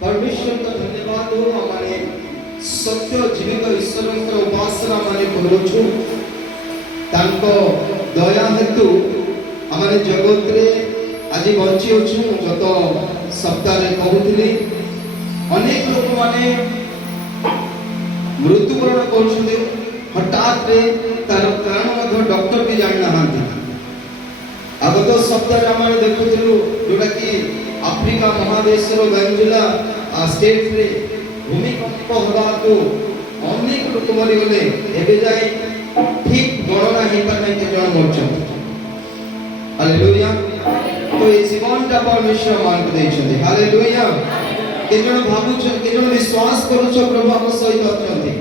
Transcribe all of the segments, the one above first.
परमेश्वर का धन्यवाद हो हमारे सत्य जीवित ईश्वर उपासना माने करूछु तांको दया हेतु हमारे जगत रे आज बंची अछु गत सप्ताह रे कहूतली अनेक लोक माने मृत्युवरण करुछन्ते हठात रे तार कारण मध्य डॉक्टर भी जान नाहांती आगत सप्ताह आम देखुलु जोटा कि आफ्रिका महादेश वेंजुला स्टेट रे भूमिकंप होगा तो अनेक लोक मरीगले एबे जाय ठीक गणना हे पर नहीं के जन मरछन हालेलुया तो ए जीवनटा परमेश्वर मान को दैछथि हालेलुया के जन भाबुछ के जन विश्वास करूछ प्रभु हम सहित अछथि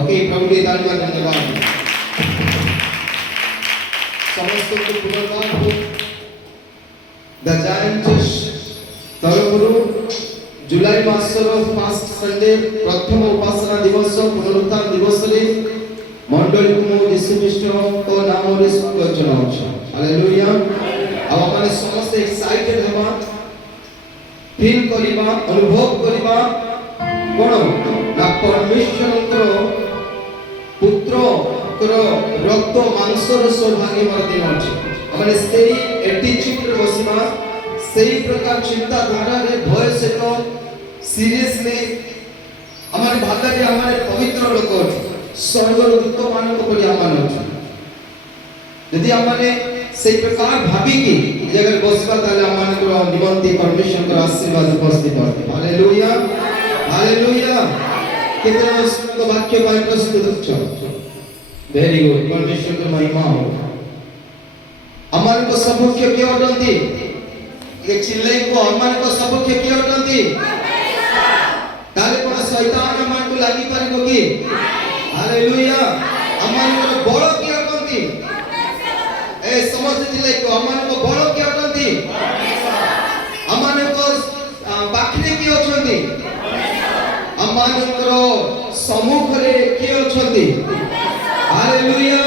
ओके प्रभु के ताली में धन्यवाद समस्त को पुनर्वार हो द जायंट चर्च तरफरु जुलाई मासर फर्स्ट संडे प्रथम उपासना दिवस पुनरुत्थान दिवस रे मंडली को यीशु ख्रीष्ट को नाम रे स्वागत जनाउछ हालेलुया अब हमने समस्त एक्साइटेड हवा फील करिबा अनुभव करिबा कोन ना परमेश्वर पुत्र रक्त मांसर सौभाग्य वर्ती अछि हमने सेही एटीट्यूड रे बसिबा सही प्रकार चिंताधारा रे भय से तो सीरियसली हमारे भागा रे हमारे पवित्र लोक स्वर्गर दूत मान को परि आमान अछि यदि हमने सही प्रकार भाबी की अगर बसबा ताले आमान को निमंती परमेश्वर का आशीर्वाद उपस्थित होते हालेलुया हालेलुया कितना सुंदर वाक्य बाइबल प्रस्तुत छ वेरी गुड परमेश्वर की महिमा हो हमारे को समुख्य के अटंती ये चिल्लाई को हमारे को समुख्य के अटंती ताले कोन शैतान हमारे को लागी परिबो की हालेलुया हमारे को बड़ के अटंती ए समस्त चिल्लाई को हमारे को बड़ के अटंती हमारे को पाखरे के अछंती हमारे को सम्मुख रे के अछंती हालेलुया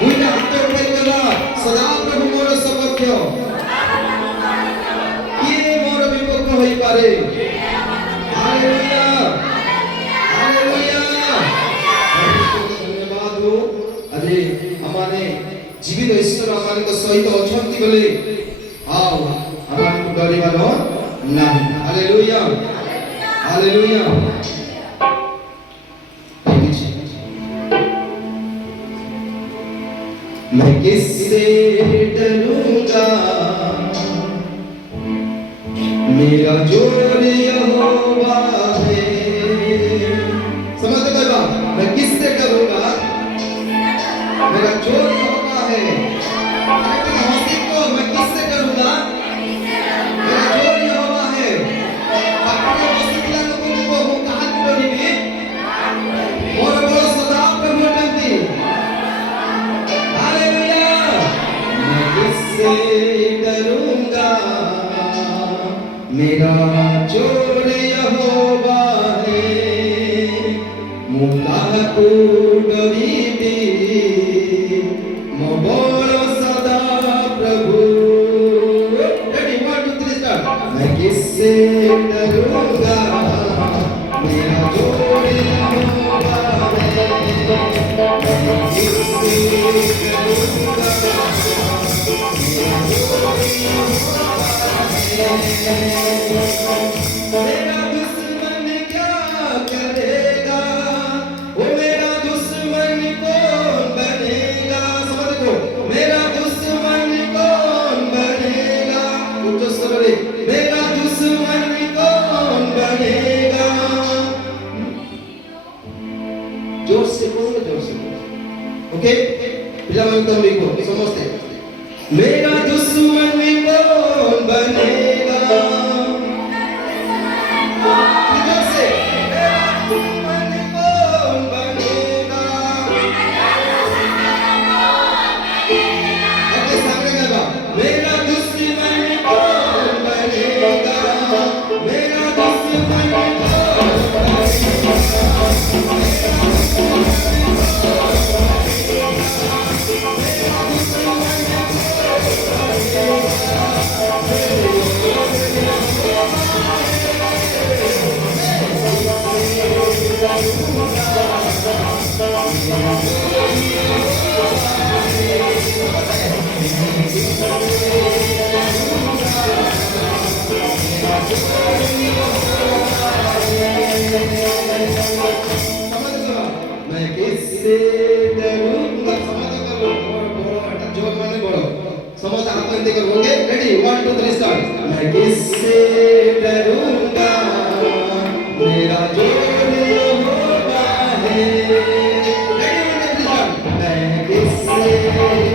दुईटा हाथ उठाई गला सदा प्रभु मोर समुख्य किए मोर विपक्ष होई पारे हालेलुया हालेलुया धन्यवाद हो अरे हमारे जीवित ईश्वर हमारे को सहित अछंती बोले आओ हमारे को डरिबार नहीं हालेलुया हालेलुया मैं किससे डरूंगा मेरा जोर यहोवा है समझ गए बात मैं किससे डरूंगा मेरा जोर यहोवा है अरे हंसी को मैं किससे डरूंगा मेरा जोर यहोवा है अपने वसीला लोगों को वो कहां डरिबे और बड़ा सदा प्रभु डरती डरूंगा मेरा जोर यहोवा है मुला को डरिबे मोबोल सदा प्रभु रेडी 1 2 3 स्टार्ट मैं किससे डरूंगा मेरा जोर यहोवा है मैं किससे डरूंगा मेरा दुश्मन क्या करेगा वो मेरा दुश्मन कौन बनेगा समझ को मेरा दुश्मन कौन बनेगा उच्च स्वर रे मेरा दुश्मन कौन बनेगा जोर से बोलो ओके पिला मैं तुम लिखो समझते मेरा दुश्मन कौन बनेगा इधर से मेरा दुश्मन कौन बनेगा ओके सामने का मेरा दुश्मन कौन बनेगा मेरा दुश्मन कौन बनेगा किससे डरूंगा समझ करो बड़ा जोर माने बड़ो समझ हाथ में देखो ओके रेडी 1 2 3 स्टार्ट मैं किससे डरूंगा मेरा जोर होगा है रेडी 1 2 3 स्टार्ट मैं किससे डरूंगा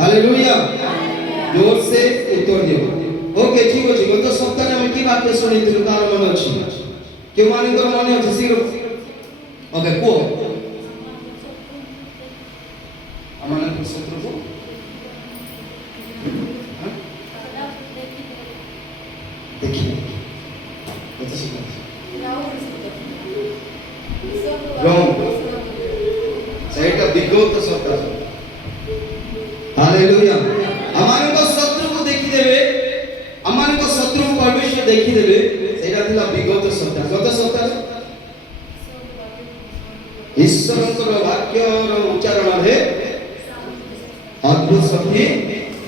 हालेलुया जोर से उत्तर दियो ओके ठीक अछि गत सप्ताह में की बात सुनी थी तार मन अछि के माने कर माने अछि शीघ्र ओके को अमन के शत्रु को देखिए कत से रॉन्ग सहीटा विगत सप्ताह हालेलुया हमारे को शत्रु को देखि देबे हमारे को शत्रु को परमेश्वर देखि देबे सेटा थिला विगत सप्ताह गत सप्ताह ईश्वरଙ୍କର वाक्यर उच्चारण रे अद्भुत शक्ति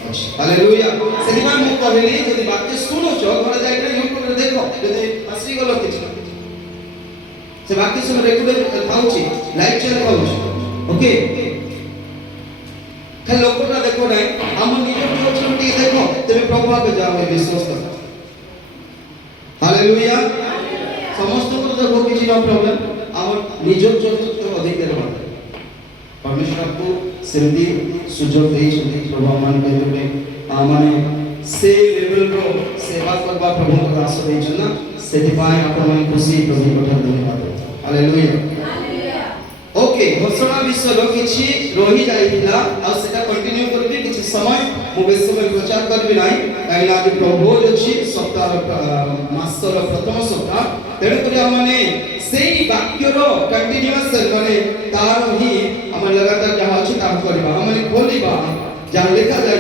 अछि हालेलुया सेदिमा मु कहली जदि वाक्य सुनो छ घर जाय के यूट्यूब रे देखो जदि हसी गलो किछ से वाक्य सुन रेकॉर्ड थाउची लाइक शेयर करूची ओके खाली लोकना देखो नहीं हम निजे छोटी देखो तबे प्रभु के जाओ विश्वास कर हालेलुया समस्त को देखो किछि नो प्रॉब्लम हमर निजे छोट अधिकार बात परमेश्वर आपको सिद्धि सुजोग देई छथि प्रभु मान के तबे माने से लेवल रो सेवा करबा प्रभु को दास देई छना सेति पाए आपण मन खुशी प्रभु को धन्यवाद हालेलुया ओके घोषणा विषय किछि रही जाइतिला आ सेटा कंटिन्यू करबी किछि समय मु बेस समय प्रचार करबी नाही काइला जे प्रभु अछि सप्ताह मासर प्रथम सप्ताह तेरे करी हमने सेही वाक्य रो कंटिन्यूअस माने तार ही हम लगातार जहा अछि काम करबा हमने खोलिबा जहा लिखा जाय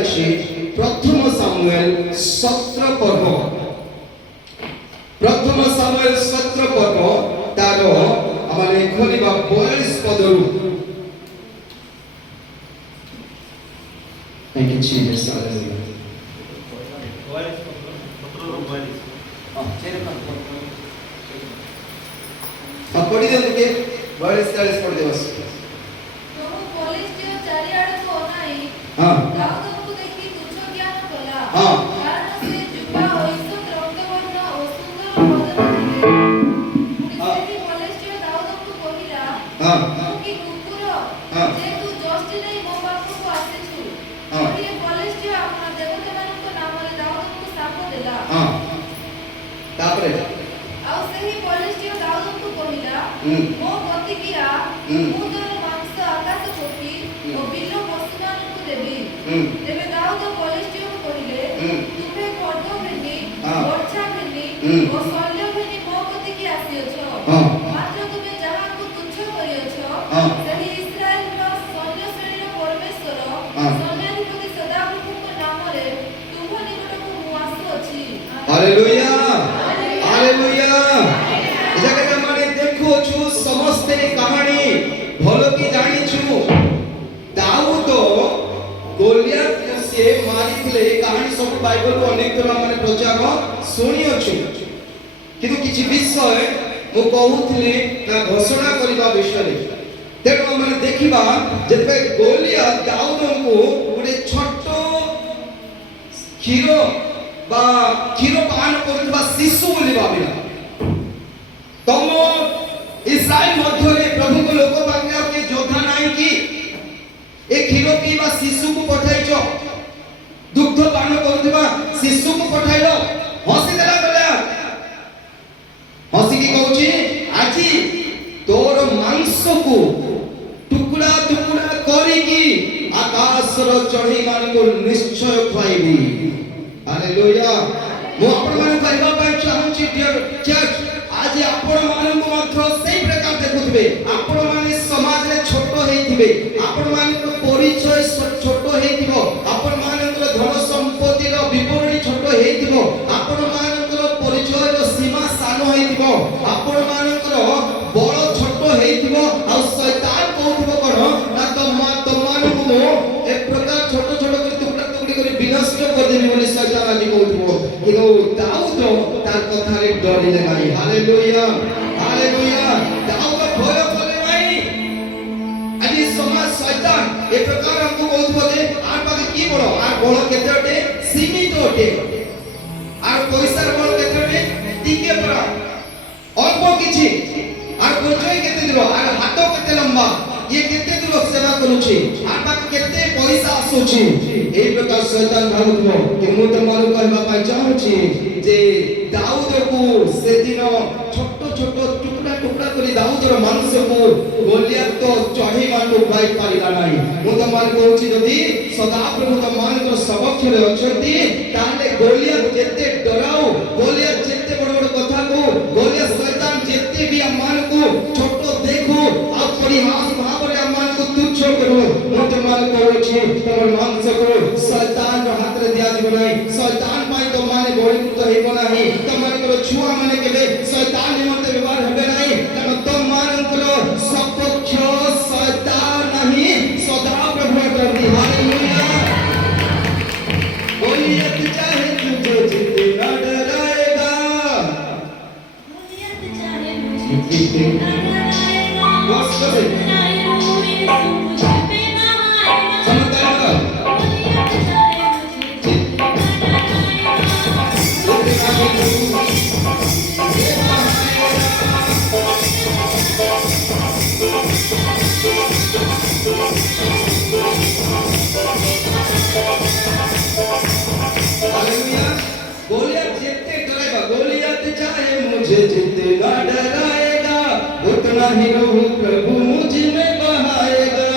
प्रथम सामुएल 17 पर्व तार हमारे खोलिबा 42 पदरु थैंक यू जीसस हालेलुया अब पढ़ी दे के 42 40 पढ़ दे बस तो कॉलेज जो चारि आड़ को नाही हां दाऊद को देखि तुच्छ ज्ञान कला हां कारण से जुबा होइसो रक्तवर्ण और सुंदर बदन पुलिस कॉलेज जो दाऊद को कहिला हां कि कुकुर हां जे तू जस्ट नहीं मो बाप को आसे छु हां ये कॉलेज जो अपना देवता मान को नाम रे दाऊद को ଦେଲା। ହଁ ତାପରେ ଆଉ ସେହି ଫିଲିଷ୍ଟିୟ ଦାଉଦଙ୍କୁ କହିଲା, ମୋ ପ୍ରତିକ୍ରିୟା, ମୁଁ ତୋର ମାଂସ ଆକାଶ ପକ୍ଷୀ ଓ ବିଲ ପଶୁମାନଙ୍କୁ ଦେବି। ତେବେ ଦାଉଦ ଫିଲିଷ୍ଟିୟଙ୍କୁ କହିଲେ, ତୁମେ ଖଡ୍ଗ ଘେନି, ବର୍ଚ୍ଛା ଘେନି ଓ ଶଲ୍ୟ ଘେନି ମୋ କତିକି ଆସିଅଛ। ମାତ୍ର ତୁମେ ଯାହାକୁ ତୁଚ୍ଛ କରିଅଛ, ସେହି ଇସ୍ରାଏଲର ସୈନ୍ୟ ଶ୍ରେଣୀର ପରମେଶ୍ୱର ସୈନ୍ୟାଧିପତି ସଦାପ୍ରଭୁଙ୍କ ନାମରେ ତୁମ ନିକଟକୁ ମୁଁ ଆସୁଅଛି। Hallelujah hallelujah. ଜାଗାରେ ମାନେ ଦେଖୁଛୁ ସମସ୍ତେ କାହାଣୀ ଭଲ କି ଜାଣିଛୁ। ଦାଉଦ ଗୋଲିଆତ ସେ ମାରିଥିଲେ କାହାଣୀ ସବୁ ବାଇବଲରୁ ଅନେକ ଥର ଆମେ ପ୍ରଚାର ଶୁଣିଅଛୁ, କିନ୍ତୁ କିଛି ବିଷୟ ମୁଁ କହୁଥିଲି ନା ଘୋଷଣା କରିବା ବିଷୟରେ। ତେଣୁ ଆମେ ଦେଖିବା ଯେତେବେଳେ ଗୋଲିଆତ ଦାଉଦଙ୍କୁ ଗୋଟେ ଛୋଟ କ୍ଷୀର ବା କ୍ଷୀର ପାନ କରୁଥିବା ଶିଶୁ ବୋଲି ଭାବିଲା। ତମ ଇସ୍ରାଏଲ ମଧ୍ୟରେ ପ୍ରଭୁଙ୍କ ଲୋକ ପାଖରେ ଆଉ କିଏ ଯୋଦ୍ଧା ନାହିଁ କି? ଏ କ୍ଷୀର ପିଇବା ଶିଶୁକୁ ପଠାଇଛ, ଦୁଗ୍ଧ ପାନ କରୁଥିବା ଶିଶୁକୁ ପଠାଇଲ। ହସିଦେଲା ଗଲା, ହସିକି କହୁଛି, ଆଜି ତୋର ମାଂସକୁ ଟୁକୁଡ଼ା ଟୁକୁଡ଼ା କରିକି ଆକାଶର ଚଢ଼େଇ ମାନଙ୍କୁ ନିଶ୍ଚୟ ଖୁଆଇବି। ହାଲେଲୁୟା। ମୁଁ ଆପଣମାନଙ୍କୁ କହିବା ପାଇଁ ଚାହୁଁଛି ଡିୟର ଚର୍ଚ୍ଚ, ଆଜି ଆପଣମାନଙ୍କୁ ମଧ୍ୟ ସେଇ ପ୍ରକାର ଦେଖୁଥିବେ। ଆପଣମାନେ ସମାଜରେ ଛୋଟ ହେଇଥିବେ, ଆପଣମାନଙ୍କର ପରିଚୟ ଛୋଟ ହେଇଥିବ, ଆପଣମାନଙ୍କର ଧନ ସମ୍ପତ୍ତିର ବିବରଣୀ ଛୋଟ ହେଇଥିବ, ଆପଣମାନଙ୍କର ପରିଚୟର ସୀମା ସାନ ହେଇଥିବ, ଆପଣମାନଙ୍କର ବଳ ଛୋଟ ହେଇଥିବ। ଆଉ ଶୈତାନ କହୁଥିବ କଣ ନା ତମମାନଙ୍କୁ ମୁଁ ଏ ପ୍ରକାର ଛୋଟ ଛୋଟ କରି ଟୁକୁଡ଼ା ଟୁକୁଡ଼ି କରି ବିନଷ୍ଟ କରିଦେବି ବୋଲି ଶୈତାନ ଆଜି କହୁଥିବ। କିନ୍ତୁ ଦାଉଦ ତାର କଥାରେ ଡରିଲେ ନାହିଁ। Hallelujah hallelujah. ଦାଉଦ ଭୟ କଲେ ନାହିଁ। ଆଜି ସମାଜ ଶୈତାନ ଏ ପ୍ରକାର ଆମକୁ କହୁଥିବ ଯେ ଆର ପାଖେ କି ବଳ, ଆର ବଳ କେତେ ଅଟେ? ସୀମିତ ଅଟେ। ଆର ପଇସାର ବଳ କେତେ ଅଟେ? ଟିକେ ପରା ଅଳ୍ପ କିଛି। ଆର ପରିଚୟ କେତେ ଦୂର, ଆର ହାତ କେତେ ଲମ୍ବା, ଇଏ କେତେ ଦୂର ସେବା କରୁଛି, ଆର ପାଖେ କେତେ ପଇସା ଆସୁଛି। এই প্রকার শয়তান ভাবুଥିବ। ମୁଁ ତମମାନଙ୍କୁ କହିବା ପାଇଁ ଚାହୁଁଛି ଯେ ଦାଉଦକୁ ସେଦିନ ଛୋଟ ଛୋଟ ଟୁକୁଡ଼ା ଟୁକୁଡ଼ା କରି ଦାଉଦର ମାଂସକୁ ଗୋଲିଆତ ଚଢ଼େଇମାନଙ୍କୁ ଖୁଆଇ ପାରିଲା ନାହିଁ। ମୁଁ ତମମାନଙ୍କୁ କହୁଛି, ଯଦି ସଦାପ୍ରଭୁ ତମମାନଙ୍କର ସମକ୍ଷରେ ଅଛନ୍ତି, ତାହେଲେ ଗୋଲିଆତ ଯେତେ ଡରାଉ, ଗୋଲିଆତ ଯେତେ ବଡ଼ ବଡ଼ କଥା କହୁ, ଗୋଲିଆତ ଶୈତାନ ଯେତେ ବି ଆମମାନଙ୍କୁ ଛୋଟ ଦେଖୁ ଆଉ ପରିହାସ ଭାବରେ ଆମମାନଙ୍କୁ ତୁଚ୍ଛ କରୁ, ମୁଁ ତମମାନଙ୍କୁ କହୁଛି ତମର ମାଂସକୁ ଶୈତାନର ହାତରେ ଦିଆଯିବ ନାହିଁ। ଶୈତାନ ପାଇଁ ତମମାନେ ବଳୀକୃତ ହେବ ନାହିଁ। ତମମାନଙ୍କର ଛୁଆମାନେ କେବେ ଶୈତାନ ନିମନ୍ତେ ବ୍ୟବହାର ହେବେ ନାହିଁ, କାରଣ ତମମାନଙ୍କର ସପକ୍ଷ ଶୈତାନ ନାହିଁ, ସଦାପ୍ରଭୁ ଅଟନ୍ତି। ହାଲେଲୁୟା। ଗୋଲିଆତ ଚାହେ ତୁଝେ ଜିତେ ନା ଡରାଏଗା, गोलियत चाहे मुझे न डराएगा, बस करे मुझे पे ना आएगा। समझदार गोलियत चाहे मुझे न हालेलुया। गोलियत जितने डराएगा, गोलियत चाहे मुझे जितना डराएगा, उतना ही रूह प्रभु मुझ में बहाएगा।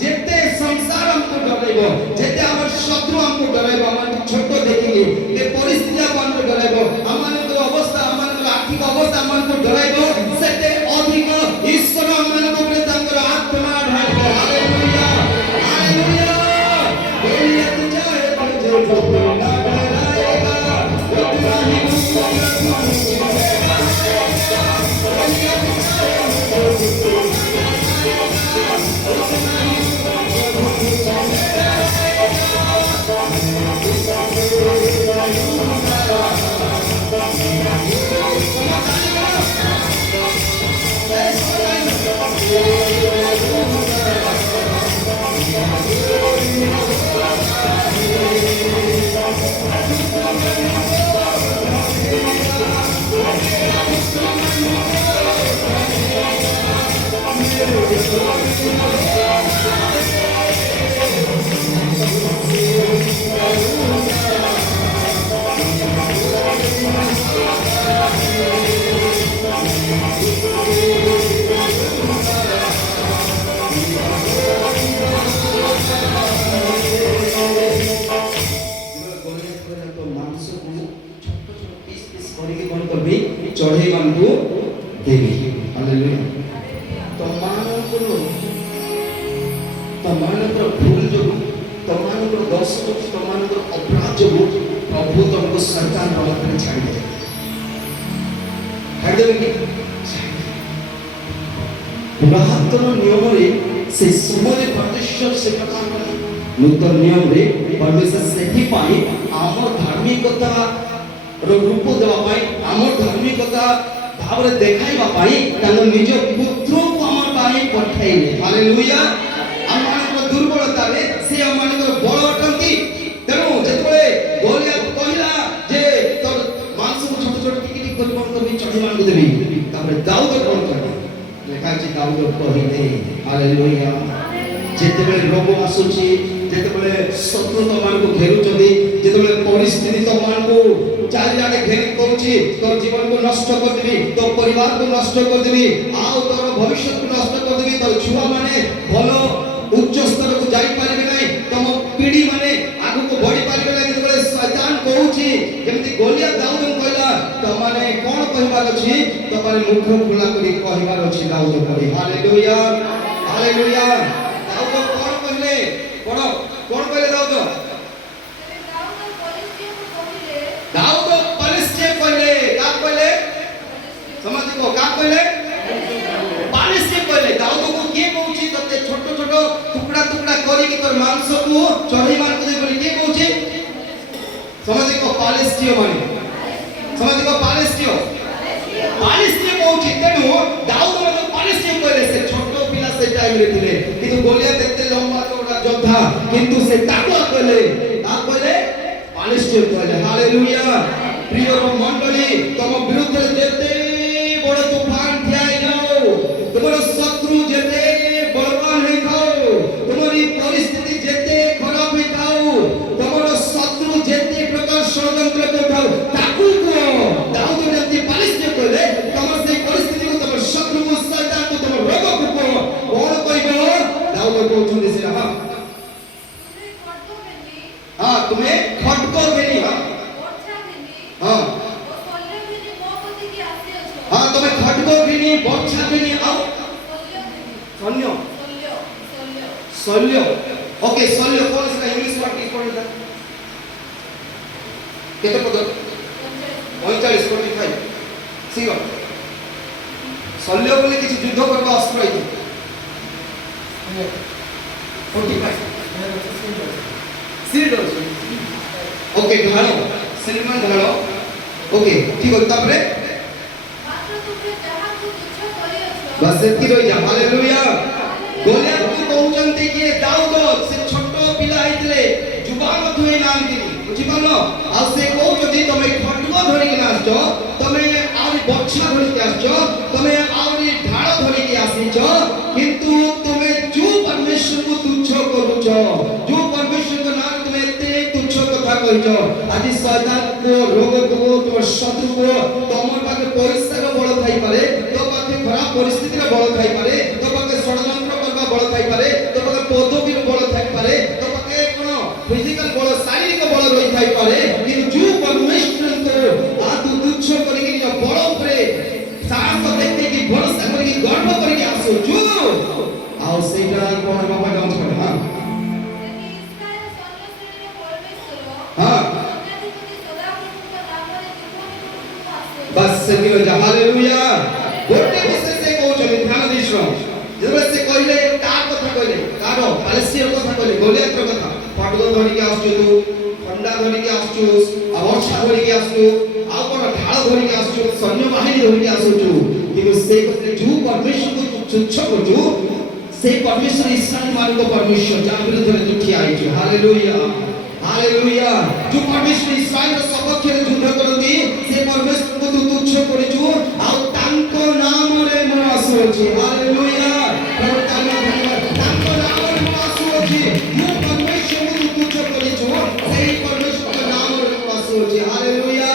जितने संसार हमको डराएगा, जितने हमारे शत्रु हमको डराएगा, हमारे छोटो देखेंगे, ये परिस्थिति हमको डराएगा, हमारे तो अवस्था, हमारे तो आर्थिक अवस्था हमको डराएगा, सेते अधिक ईश्वर हमारे को अपने तंत्र आत्मा ढालेगा। Hallelujah hallelujah. गोलियत चाहे मुझे जितना डराएगा, उतना ही रूह प्रभु मुझ में बहाएगा। गोलियत चाहे मुझे जितना डराएगा, उतना ही प्रभु मुझ में बहाएगा। ଦେବି। ହାଲେଲୁୟା। ତମାନଙ୍କର ଭୁଲ ଯୋଗୁଁ, ତମାନଙ୍କର ଦୋଷ ଯୋଗୁଁ, ତମାନଙ୍କର ଅପରାଧ ଯୋଗୁଁ ପ୍ରଭୁ ତମକୁ ସୈତାନ ହାତରେ ଛାଡ଼ିଦେବେ। ଛାଡ଼ିଦେବେ କି? ପୁରାତନ ନିୟମରେ ସେ ସମୟରେ ପରମେଶ୍ୱର ସେ ପ୍ରକାର କଲେ। ନୂତନ ନିୟମରେ ପରମେଶ୍ୱର ସେଥିପାଇଁ ଆମ ଧାର୍ମିକତାର ରୂପ ଦେବା ପାଇଁ, ଆମ ଧାର୍ମିକତା ଭାବରେ ଦେଖାଇବା ପାଇଁ ତାଙ୍କ ନିଜ ପୁତ୍ରକୁ ଆମ ପାଇଁ ପଠାଇଲେ। ହାଲେଲୁୟା। ଆମମାନଙ୍କର ଦୁର୍ବଳତାରେ ସେ ଆମମାନଙ୍କର ବଳ ଅଟନ୍ତି। ତେଣୁ ଯେତେବେଳେ ଗୋଲିଆଥ କହିଲା ଯେ ତୋର ମାଂସକୁ ଛୋଟ ଛୋଟ ଟିକି ଟିକି କରି କଣ କରିବି, ଚଢ଼େଇମାନଙ୍କୁ ଦେବି, ତାପରେ ଦାଉଦ କଣ କଲେ? ଲେଖା ଅଛି ଦାଉଦ କହିଲେ ହାଲେଲୁୟା। ଯେତେବେଳେ ରୋଗ ଆସୁଛି, ଯେତେବେଳେ ଶତ୍ରୁ ତମମାନଙ୍କୁ ଘେରୁଛନ୍ତି, ଯେତେବେଳେ ପରିସ୍ଥିତି ତମମାନଙ୍କୁ ଚାରିଆଡ଼େ ଘେରି କହୁଛି ତୋ ଜୀବନକୁ ନଷ୍ଟ କରିଦେବି, ତୋ ପରିବାରକୁ ନଷ୍ଟ କରିଦେବି, ଆଉ ତୋର ଭବିଷ୍ୟତକୁ ନଷ୍ଟ କରିଦେବି, ତୋ ଛୁଆମାନେ ଭଲ ଉଚ୍ଚ ସ୍ତରକୁ ଯାଇପାରିବେ ନାହିଁ, ତମ ପିଢ଼ି ମାନେ ଆଗକୁ ବଢି ପାରିବେ ନାହିଁ, ଯେତେବେଳେ ଶୈତାନ କହୁଛି, ଯେମିତି ଗୋଲିଆଥ ଦାଉଦଙ୍କୁ କହିଲା ତମମାନେ କଣ କହିବାର ଅଛି, ତମମାନେ ମୁଖ ଖୋଲା କରି କହିବାର ଅଛି ଦାଉଦ କରି। ହାଲେଲୁୟା। ହାଲେଲୁୟା। ଦାଉଦ କଣ କହିଲେ? କଣ କହିଲେ ଦାଉଦ? ଦାଉଦ ପଲିଷ୍ଟିୟ କହିଲେ। କାହା କହିଲେ? ସମାଜ କା କହିଲେ? ପଲିଷ୍ଟିୟ କହିଲେ। ଦାଉଦକୁ କିଏ କହୁଛି ତତେ ଛୋଟ ଛୋଟ ଟୁକଡ଼ା ଟୁକଡ଼ା କରିକି ତୋର ମାଂସକୁ ଚଢ଼େଇ ମାନଙ୍କୁ ଦେବି ବୋଲି କିଏ କହୁଛି? ସମାଜ ପଲିଷ୍ଟିୟ ମାନେ ସମାଜ ପଲିଷ୍ଟିୟ କହୁଛି। ତେଣୁ ଦାଉଦ ମଧ୍ୟ ପଲିଷ୍ଟିୟ କହିଲେ। ସେ ଛୋଟ ପିଲା ସେ ଟାଇମରେ ଥିଲେ, କିନ୍ତୁ ଗୋଲିଆଥ ଏତେ ଲମ୍ବା ଚଉଡ଼ା ଯୋଦ୍ଧା, କିନ୍ତୁ ସେ ଟାକୁଆ କହିଲେ। ତା କହିଲେ ପଲିଷ୍ଟିୟ କହିଲେ। ହାଲେଲୁୟା। ପ୍ରିୟ ମଣ୍ଡଳୀ, ତମ ବିରୁଦ୍ଧରେ ଯେତେ ବଡ଼ ତୁଫାନ ଠିଆ ହେଇଯାଉ, ତୁମର ଶତ୍ରୁ ଯେତେ ବଳବାନ ହେଇଥାଉ, ତୁମର ପରିସ୍ଥିତି ଯେତେ ଖରାପ ହେଇଥାଉ, ତମର ଶତ୍ରୁ ଯେତେ ପ୍ରକାର ଷଡ଼ଯନ୍ତ୍ର କରିଥାଉ, ତାକୁ କୁହ। ଦାଉଦ ଯେମିତି ପଲିଷ୍ଟିୟ କହିଲେ, ତମର ସେଇ ପରିସ୍ଥିତିକୁ, ତମର ଶତ୍ରୁକୁ, ଶୈତାନକୁ, ତମର ରୋଗକୁ କୁହ। କଣ କହିବ? ଦାଉଦ କହୁଛନ୍ତି ସେଟା। हाँ तुम्हें खटको भेली। हाँ हाँ हाँ तुम्हें खटको भेली, बर्छा भेली, आओ सैन्य शल्य। ओके शल्य कौन इसका इंग्लिश वर्ड की पढ़ेगा? कितने पद? 45 सिगो शल्य बोले किसी युद्ध करबा अस्त्र आई 45 सिर डर। Okay ढालो cinema ढालो। ओके ठीक है। तापरे बस एति रही जा। हालेलुया। गोलियाथ को कहउचंती कि दाऊद से छोटो पिला आइतले, जुबान धुई नांती, बुझी पालो। आ से कहउचंती तमे खटको धरि के आछो, तमे आउरी बच्चा धरि के आछो, तमे आउरी ढाळ धरि के आछो, किंतु तमे जो परमेश्वर को तुच्छ करूछो, जो परमेश्वर को नाम तमे एते तुच्छ कथा कहिछो, आज शैतान को, रोग को, तोर शत्रु को, तमर पाके पैसा रो बळ थाई पारे, तो पाके खराब परिस्थिति रो बळ थाई पारे, तो पाके षडयंत्र करबा बळ थाई पारे, तो पाके पदवी रो बळ थाई पारे, तो पाके कोनो फिजिकल बळ, शारीरिक बळ रही थाई पारे, किंतु जो परमेश्वर को आ तू तुच्छ करिके जो बळ उपरे साहस देखते कि भरोसा करिके गर्व करिके आसो जो आओ सेटा कोन बाबा गांव छडे। हां हां बस से दिलो जा। हालेलुया। गोटे विषय से कहउछ ध्यान दिसो, जेबे से कहले का कथा कहले, कारो पलिस्टियर कथा कहले, गोलियाथ कथा, फटको धरि के आसु तू, खंडा धरि के आसु, अवर्षा धरि के आसु, आ कोन ढाळ धरि के आसु, सैन्य बाहिनी धरि के आसु, किंतु से कहले जो परमेश्वर को तुच्छ करजु, से परमेश्वर इस्राएल मानक परमेश्वर जा विरुद्ध में उठी आई छ। हालेलुया। हालेलुया। जो परमेश्वर इस्राएल सपक्ष रे युद्ध करती, से परमेश्वर को तुच्छ करिछु, आ तांको नाम रे म आसुछि। हालेलुया। तांको नाम रे म आसुछि, मु परमेश्वर को तुच्छ करिछु, से परमेश्वर के नाम रे म आसुछि। हालेलुया।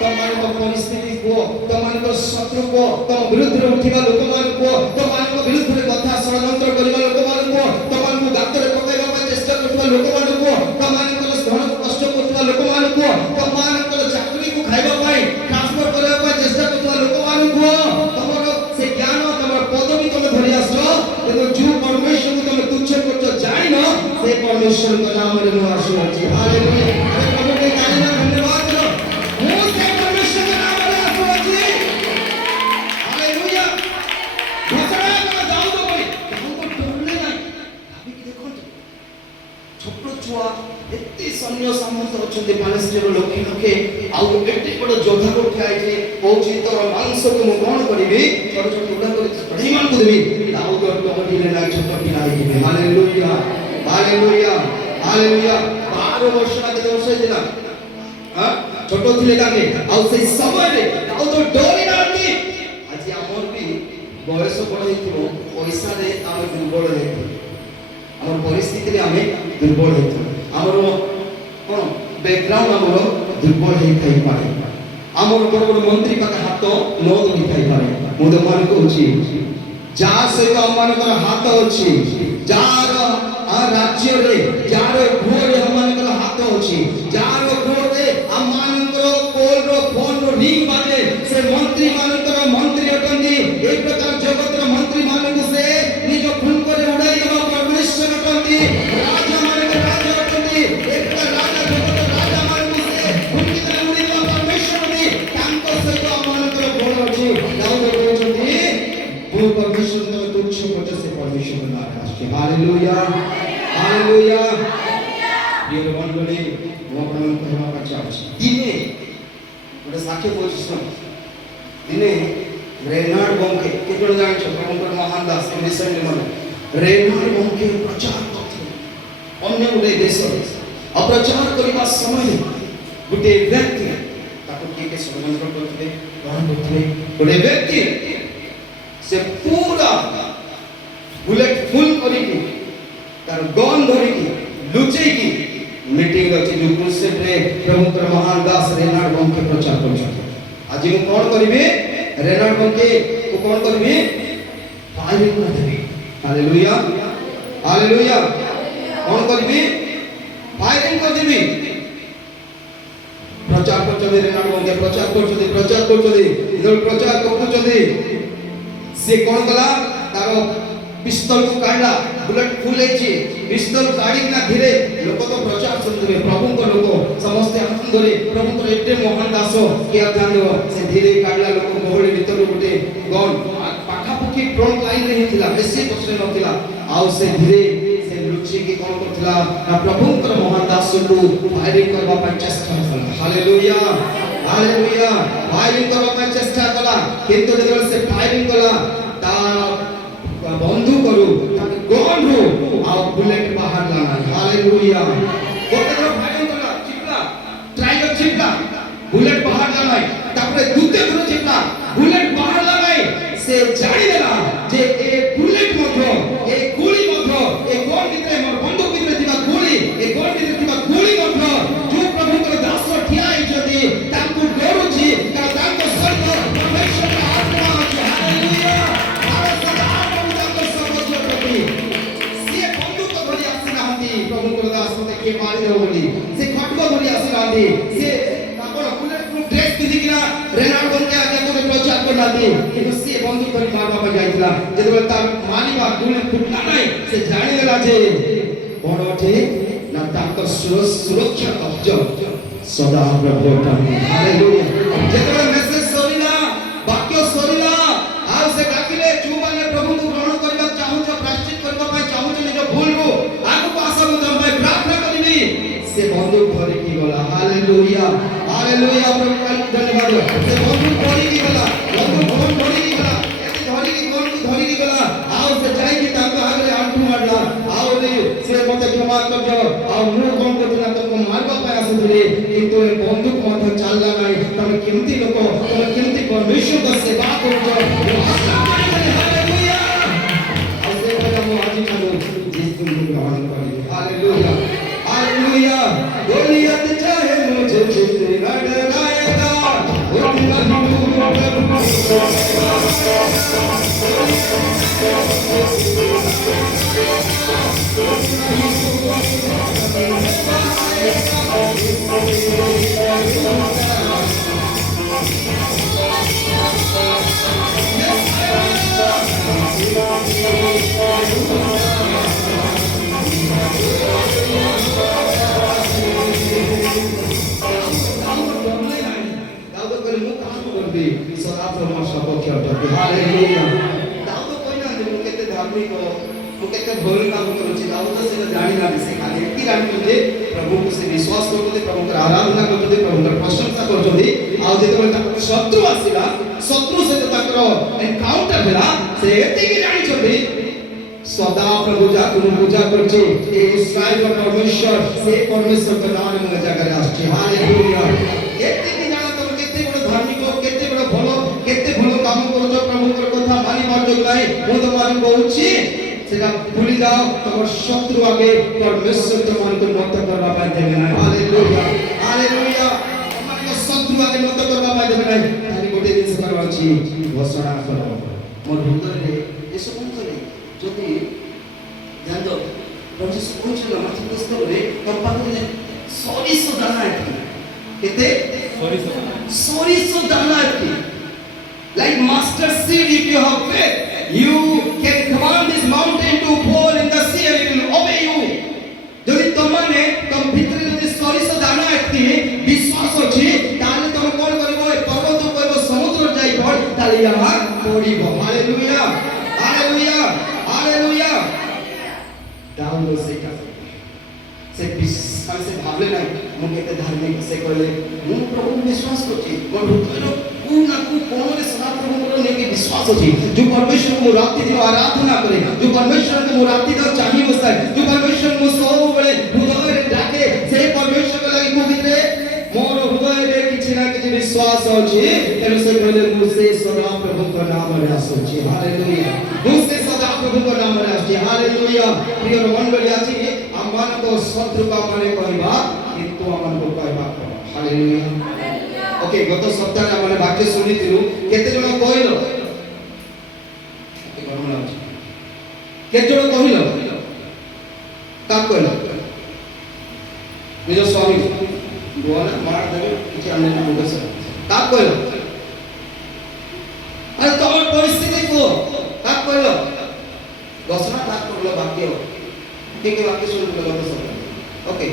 तमान परिस्थिति को, तमान शत्रु को, तम विरुद्ध रे उठिबा लोक मान को, तमान विरुद्ध रे कथा षडयंत्र करिबा लोक मान को, तमान को गाତରେ ପକାଇବା ପାଇଁ ଚେଷ୍ଟା କରୁଥିବା ଲୋକ ମାନଙ୍କୁ, ତମାନଙ୍କର ଧନ କଷ୍ଟ କରୁଥିବା ଲୋକ ମାନଙ୍କୁ, ତମାନଙ୍କର ଚାକରି को ଖାଇବା ପାଇଁ ट्रांसफर କରିବା ପାଇଁ ଚେଷ୍ଟା କରୁଥିବା ଲୋକ ମାନଙ୍କୁ, परमेश्वर का नाम रे नु आशीर्वाद छी हालेलुया अरे प्रभु के ताली में धन्यवाद करो मु से परमेश्वर का नाम रे आशीर्वाद छी हालेलुया घोषणा करो दाऊद बोली दाऊद डरले ना भाभी की देखो छोट छुआ एत्ती सैन्य सामंत अछंती बालेश्वर लोके लोके आउ एत्ती बड़ योद्धा को ठिया आइछे कहूची तोर मांस को मु कोन करबी छोट छोट उड़ा कर चढ़ी मान को देबी दाऊद टोकडी ले छोट पिला देबी हालेलुया हालेलुया हालेलुया 12 वर्ष ना केते वर्ष हैतिला हां छोट थिले ताके आउ से समय रे दाऊद डोरी नाती आज हमर भी बयस बड़ हेतिबो पैसा रे हम दुर्बल हेतिबो हमर परिस्थिति रे हमें दुर्बल हेतिबो हमर कोन बैकग्राउंड हमर दुर्बल हे थाई पारे हमर बड़ बड़ मंत्री पाके हाथ न धरि थाई पारे मु तो मान कहूची जा सहित हमन कर हाथ अछि जार आ राज्य रे जार घोर हमन कर हाथ अछि जार घोर रे हमन कर कॉल रो फोन रो रिंग बाजे से मंत्री मान कर मंत्री अटंदी एक प्रकार जगत रो मंत्री मान से निज फुल करे उड़ाई देबा परमेश्वर अटंदी राजा मान कर राजा अटंदी एक प्रकार राजा जगत राजा मान से फुल करे उड़ाई देबा परमेश्वर अटंदी तांको सहित हमन कर बोल अछि दाऊद कहउछंती वो परमेश्वर का तुच्छ वचन से परमेश्वर बना है हालेलुया हालेलुया ये मंडली वो प्रणाम करवा का चाहछ दिने गोटे साक्ष्य पोजिशन दिने रेनाड बंके केतण जान छ प्रभुकर महान दास के विषय में मन रेनाड बंके प्रचार करथे अन्य गोटे देश अप्रचार करबा समय गोटे व्यक्ति ताको के षड्यंत्र करथे ग्रहण करथे गोटे व्यक्ति से पूरा बुलेट फुल करी की तार गन धरी की लुचई की मीटिंग अछि जो क्रुसेड रे प्रभुकर महान दास रेनाड बंके प्रचार करछथि आज मु कोन करबे रेनाड बंके को कोन करबे फायरिंग कर देबे हालेलुया हालेलुया कोन करबे फायरिंग कर देबे प्रचार करछथि रेनाड बंके प्रचार करछथि इधर प्रचार करछथि से कोन कला तारो पिस्तल को काढला बुलेट फुल हेची पिस्तल काढी ना धीरे लोक तो प्रचार सुनते प्रभु को लोक समस्त आनंद रे प्रभु को एते मोहन दास के ध्यान देव से धीरे काढला लोक मोहली भीतर गोटे गन पाखा पखी फ्रंट लाइन रे हिथिला बेसी पछरे नथिला आउ से धीरे से लुची के कोन करथिला ना प्रभु को मोहन दास को फायरिंग करबा पर चेष्टा कला हालेलुया हालेलुया फायरिंग करबा पर चेष्टा कला किंतु जेतले से फायरिंग कला ता बंधु करू गन रो आ बुलेट बाहर लाना हालेलुया गोटे थोड़ा फायरिंग कला चिपला ट्राई कर चिपला बुलेट बाहर लाना तापरे दुते थोड़ा चिपला बुलेट बाहर लाना से जानि देला जे ए बुलेट मध्य ए गोली मध्य ए गन भितरे मोर बंदूक भितरे थिबा गोली ए गन भितरे थिबा गोली मध्य जो प्रभु कर दास ठिया आइ जदी ताकू डरुची का ताको सर्व परमेश्वर का आत्मा अछि हालेलुया प्रभु को दास मते के मारी दे बोली से खटको बोली आसीरांदी से आपण बुलेट प्रूफ ड्रेस पिधी किना रेनाड बन के आगे को प्रचार करना दी कि से बंदूक करी मार बाबा जाइतला जेतबे ता मानिबा गुली फुटला नै से जानि देला जे बडोठे ना ताकर सुरक्षा कवच सदा प्रभु ठानी हालेलुया जेतबे मेसेज सरीला वाक्य सरीला आ से डाकिले चुबाने प्रभु को ग्रहण करबा चाहू छ प्रायश्चित करबा पय चाहू छ निज भूल को आगु पासा में तब प्रार्थना करबी से बंदूक धरि की गला हालेलुया हालेलुया प्रभु का धन्यवाद से बंदूक धरि की गला बंदूक धरि की गला एते धरि की धरि की गला आउ से जाई की ताका आगे आंटू मारला आउ रे से मते क्षमा कर दियो आउ मु कोन करथिला तुमको मारबा पाय आसुथले किंतु ए बंदूक मते चलला नै तमे केमती लोक तमे केमती परमेश्वर का सेवा करजो हालेलुया आउ से कहला मु आज चलो जिस दिन ग्रहण करी हालेलुया हालेलुया गोलियत चाहे मुझे जितना डराएगा उतना Yes, କେତେ ଭଲ କାମ କରୁଛି ଦାଉଦ ସେଟା ଜାଣିନାହାନ୍ତି ସେ ଖାଲି ଏତିକି ଜାଣିଛନ୍ତି ପ୍ରଭୁଙ୍କୁ ସେ ବିଶ୍ୱାସ କରୁଛନ୍ତି ପ୍ରଭୁଙ୍କର ଆରାଧନା କରୁଛନ୍ତି ପ୍ରଭୁଙ୍କର ପ୍ରଶଂସା କରୁଛନ୍ତି ଆଉ ଯେତେବେଳେ ତାଙ୍କର ଶତ୍ରୁ ଆସିଲା ଶତ୍ରୁ ସହିତ ତାଙ୍କର ଏନକାଉଣ୍ଟର ହେଲା ସେ ଏତିକି ଜାଣିଛନ୍ତି सदा प्रभु जातु पूजा करछे ए इस्राएल का परमेश्वर से परमेश्वर का नाम में मजा करे आछे हालेलुया केते की जाना तो केते बड़ धार्मिक केते बड़ भलो केते भलो काम करछो प्रभु कर कथा मानि मार जो नाही मु तो मान कहूची सेटा भूली जाओ तमर शत्रु आगे परमेश्वर तो मान को मत करबा पाइ देबे ना हालेलुया हालेलुया हमर को शत्रु आगे मत करबा पाइ देबे ना खाली गोटे दिन से करबा छी घोषणा करो मोर भीतर रे ये सब कोन करे যদি ধ্যান দাও প্রভু কইছিল মাছ পুস্তকে তোর পাখে সরিষা দানা আছে কেতে সরিষা দানা আছে like mustard seed if you have faith you can command this mountain to fall in the sea and it will obey you যদি তোমানে তোম ভিতরে যদি সরিষা দানা আছে বিশ্বাস আছে তাহলে তুমি কোন করবে পর্বত কইব সমুদ্র যাই পড় তাহলে ইহা পড়িব হালেলুয়া হালেলুয়া हालेलुया दाऊद से का से विश्वास से भावले ना मु केते धार्मिक से कहले मु प्रभु विश्वास करछि मोर भीतर को ना को कोन रे सदा प्रभु मोर नेके विश्वास अछि जो परमेश्वर को राति दिन आराधना करे जो परमेश्वर को राति दिन चाहि बसता जो परमेश्वर को सब बेले हृदय रे डाके से परमेश्वर को लागि को भितरे मोर हृदय रे किछि ना किछि विश्वास अछि तेनु से कहले मु से सदा प्रभु को नाम रे आसछि हालेलुया मु से प्रभु को नाम रे आछि हालेलुया प्रिय मंडली अछि आमान को शत्रु का माने कहबा किंतु आमान को कहबा हालेलुया ओके गत सप्ताह माने वाक्य सुनितिलु केते जण कहलो केते जण कहलो का कहलो निज स्वामी बोला मार देबे किछि अन्य लोक से का कहलो अरे तोर परिस्थिति को का कहलो घोषणा ठाक करलो वाक्य के वाक्य सुन लो सब ओके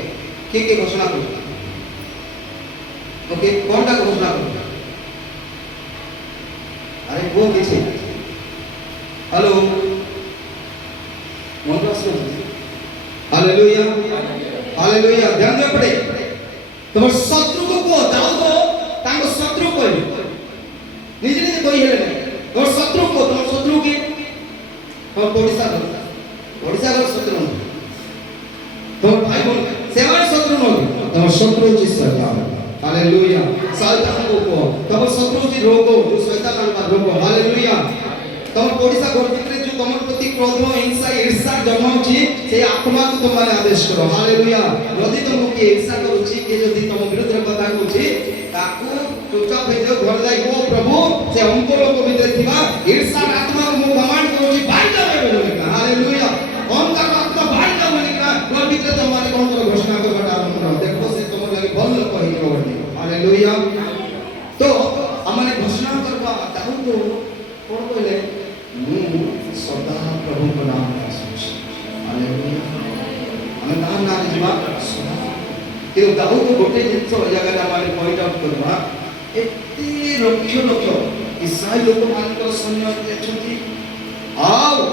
के घोषणा करो ओके कोनटा घोषणा करो अरे वो किसे हेलो मोर सुन हालेलुया हालेलुया ध्यान दे पड़े तुम शत्रु को दाऊद तांको शत्रु को निजे निजे कोई हेले तुम शत्रु को तुम शत्रु के और ओडिसा का शत्रु तो भाई बोल सेवा शत्रु नो तो शत्रु जी सरकार हालेलुया शैतान को तब शत्रु जी रोग जो शैतान का रोग हालेलुया तम ओडिसा घर भीतर जो तम प्रति क्रोध हिंसा ईर्ष्या जमाउची से आत्मा को तुम्हारे आदेश करो हालेलुया यदि तुमको की ईर्ष्या करूची के यदि तुम विरुद्ध कथा कहूची ताकू चुपचाप हे जो घर जाई को प्रभु से हमको लोग भीतर थिबा ईर्ष्या आत्मा को मु कमांड करूची बाहर जावे बोले हालेलुया अहंकार आत्मा बाहर जावे बोले घर भीतर तुम्हारे कौन करो घोषणा को बता रहा देखो से तुम लगे बोल कहि बोले हालेलुया तो हमने घोषणा करबा ताकू तो कोन बोले मु सदा प्रभु को नाम आसुची हालेलुया हमें नाम ना जीवा कि दाऊद गोटे जिंस जगह हमारे पॉइंट आउट करबा एते लक्ष लक्ष इस्राएल लोक मानकर सैन्य अछंती आओ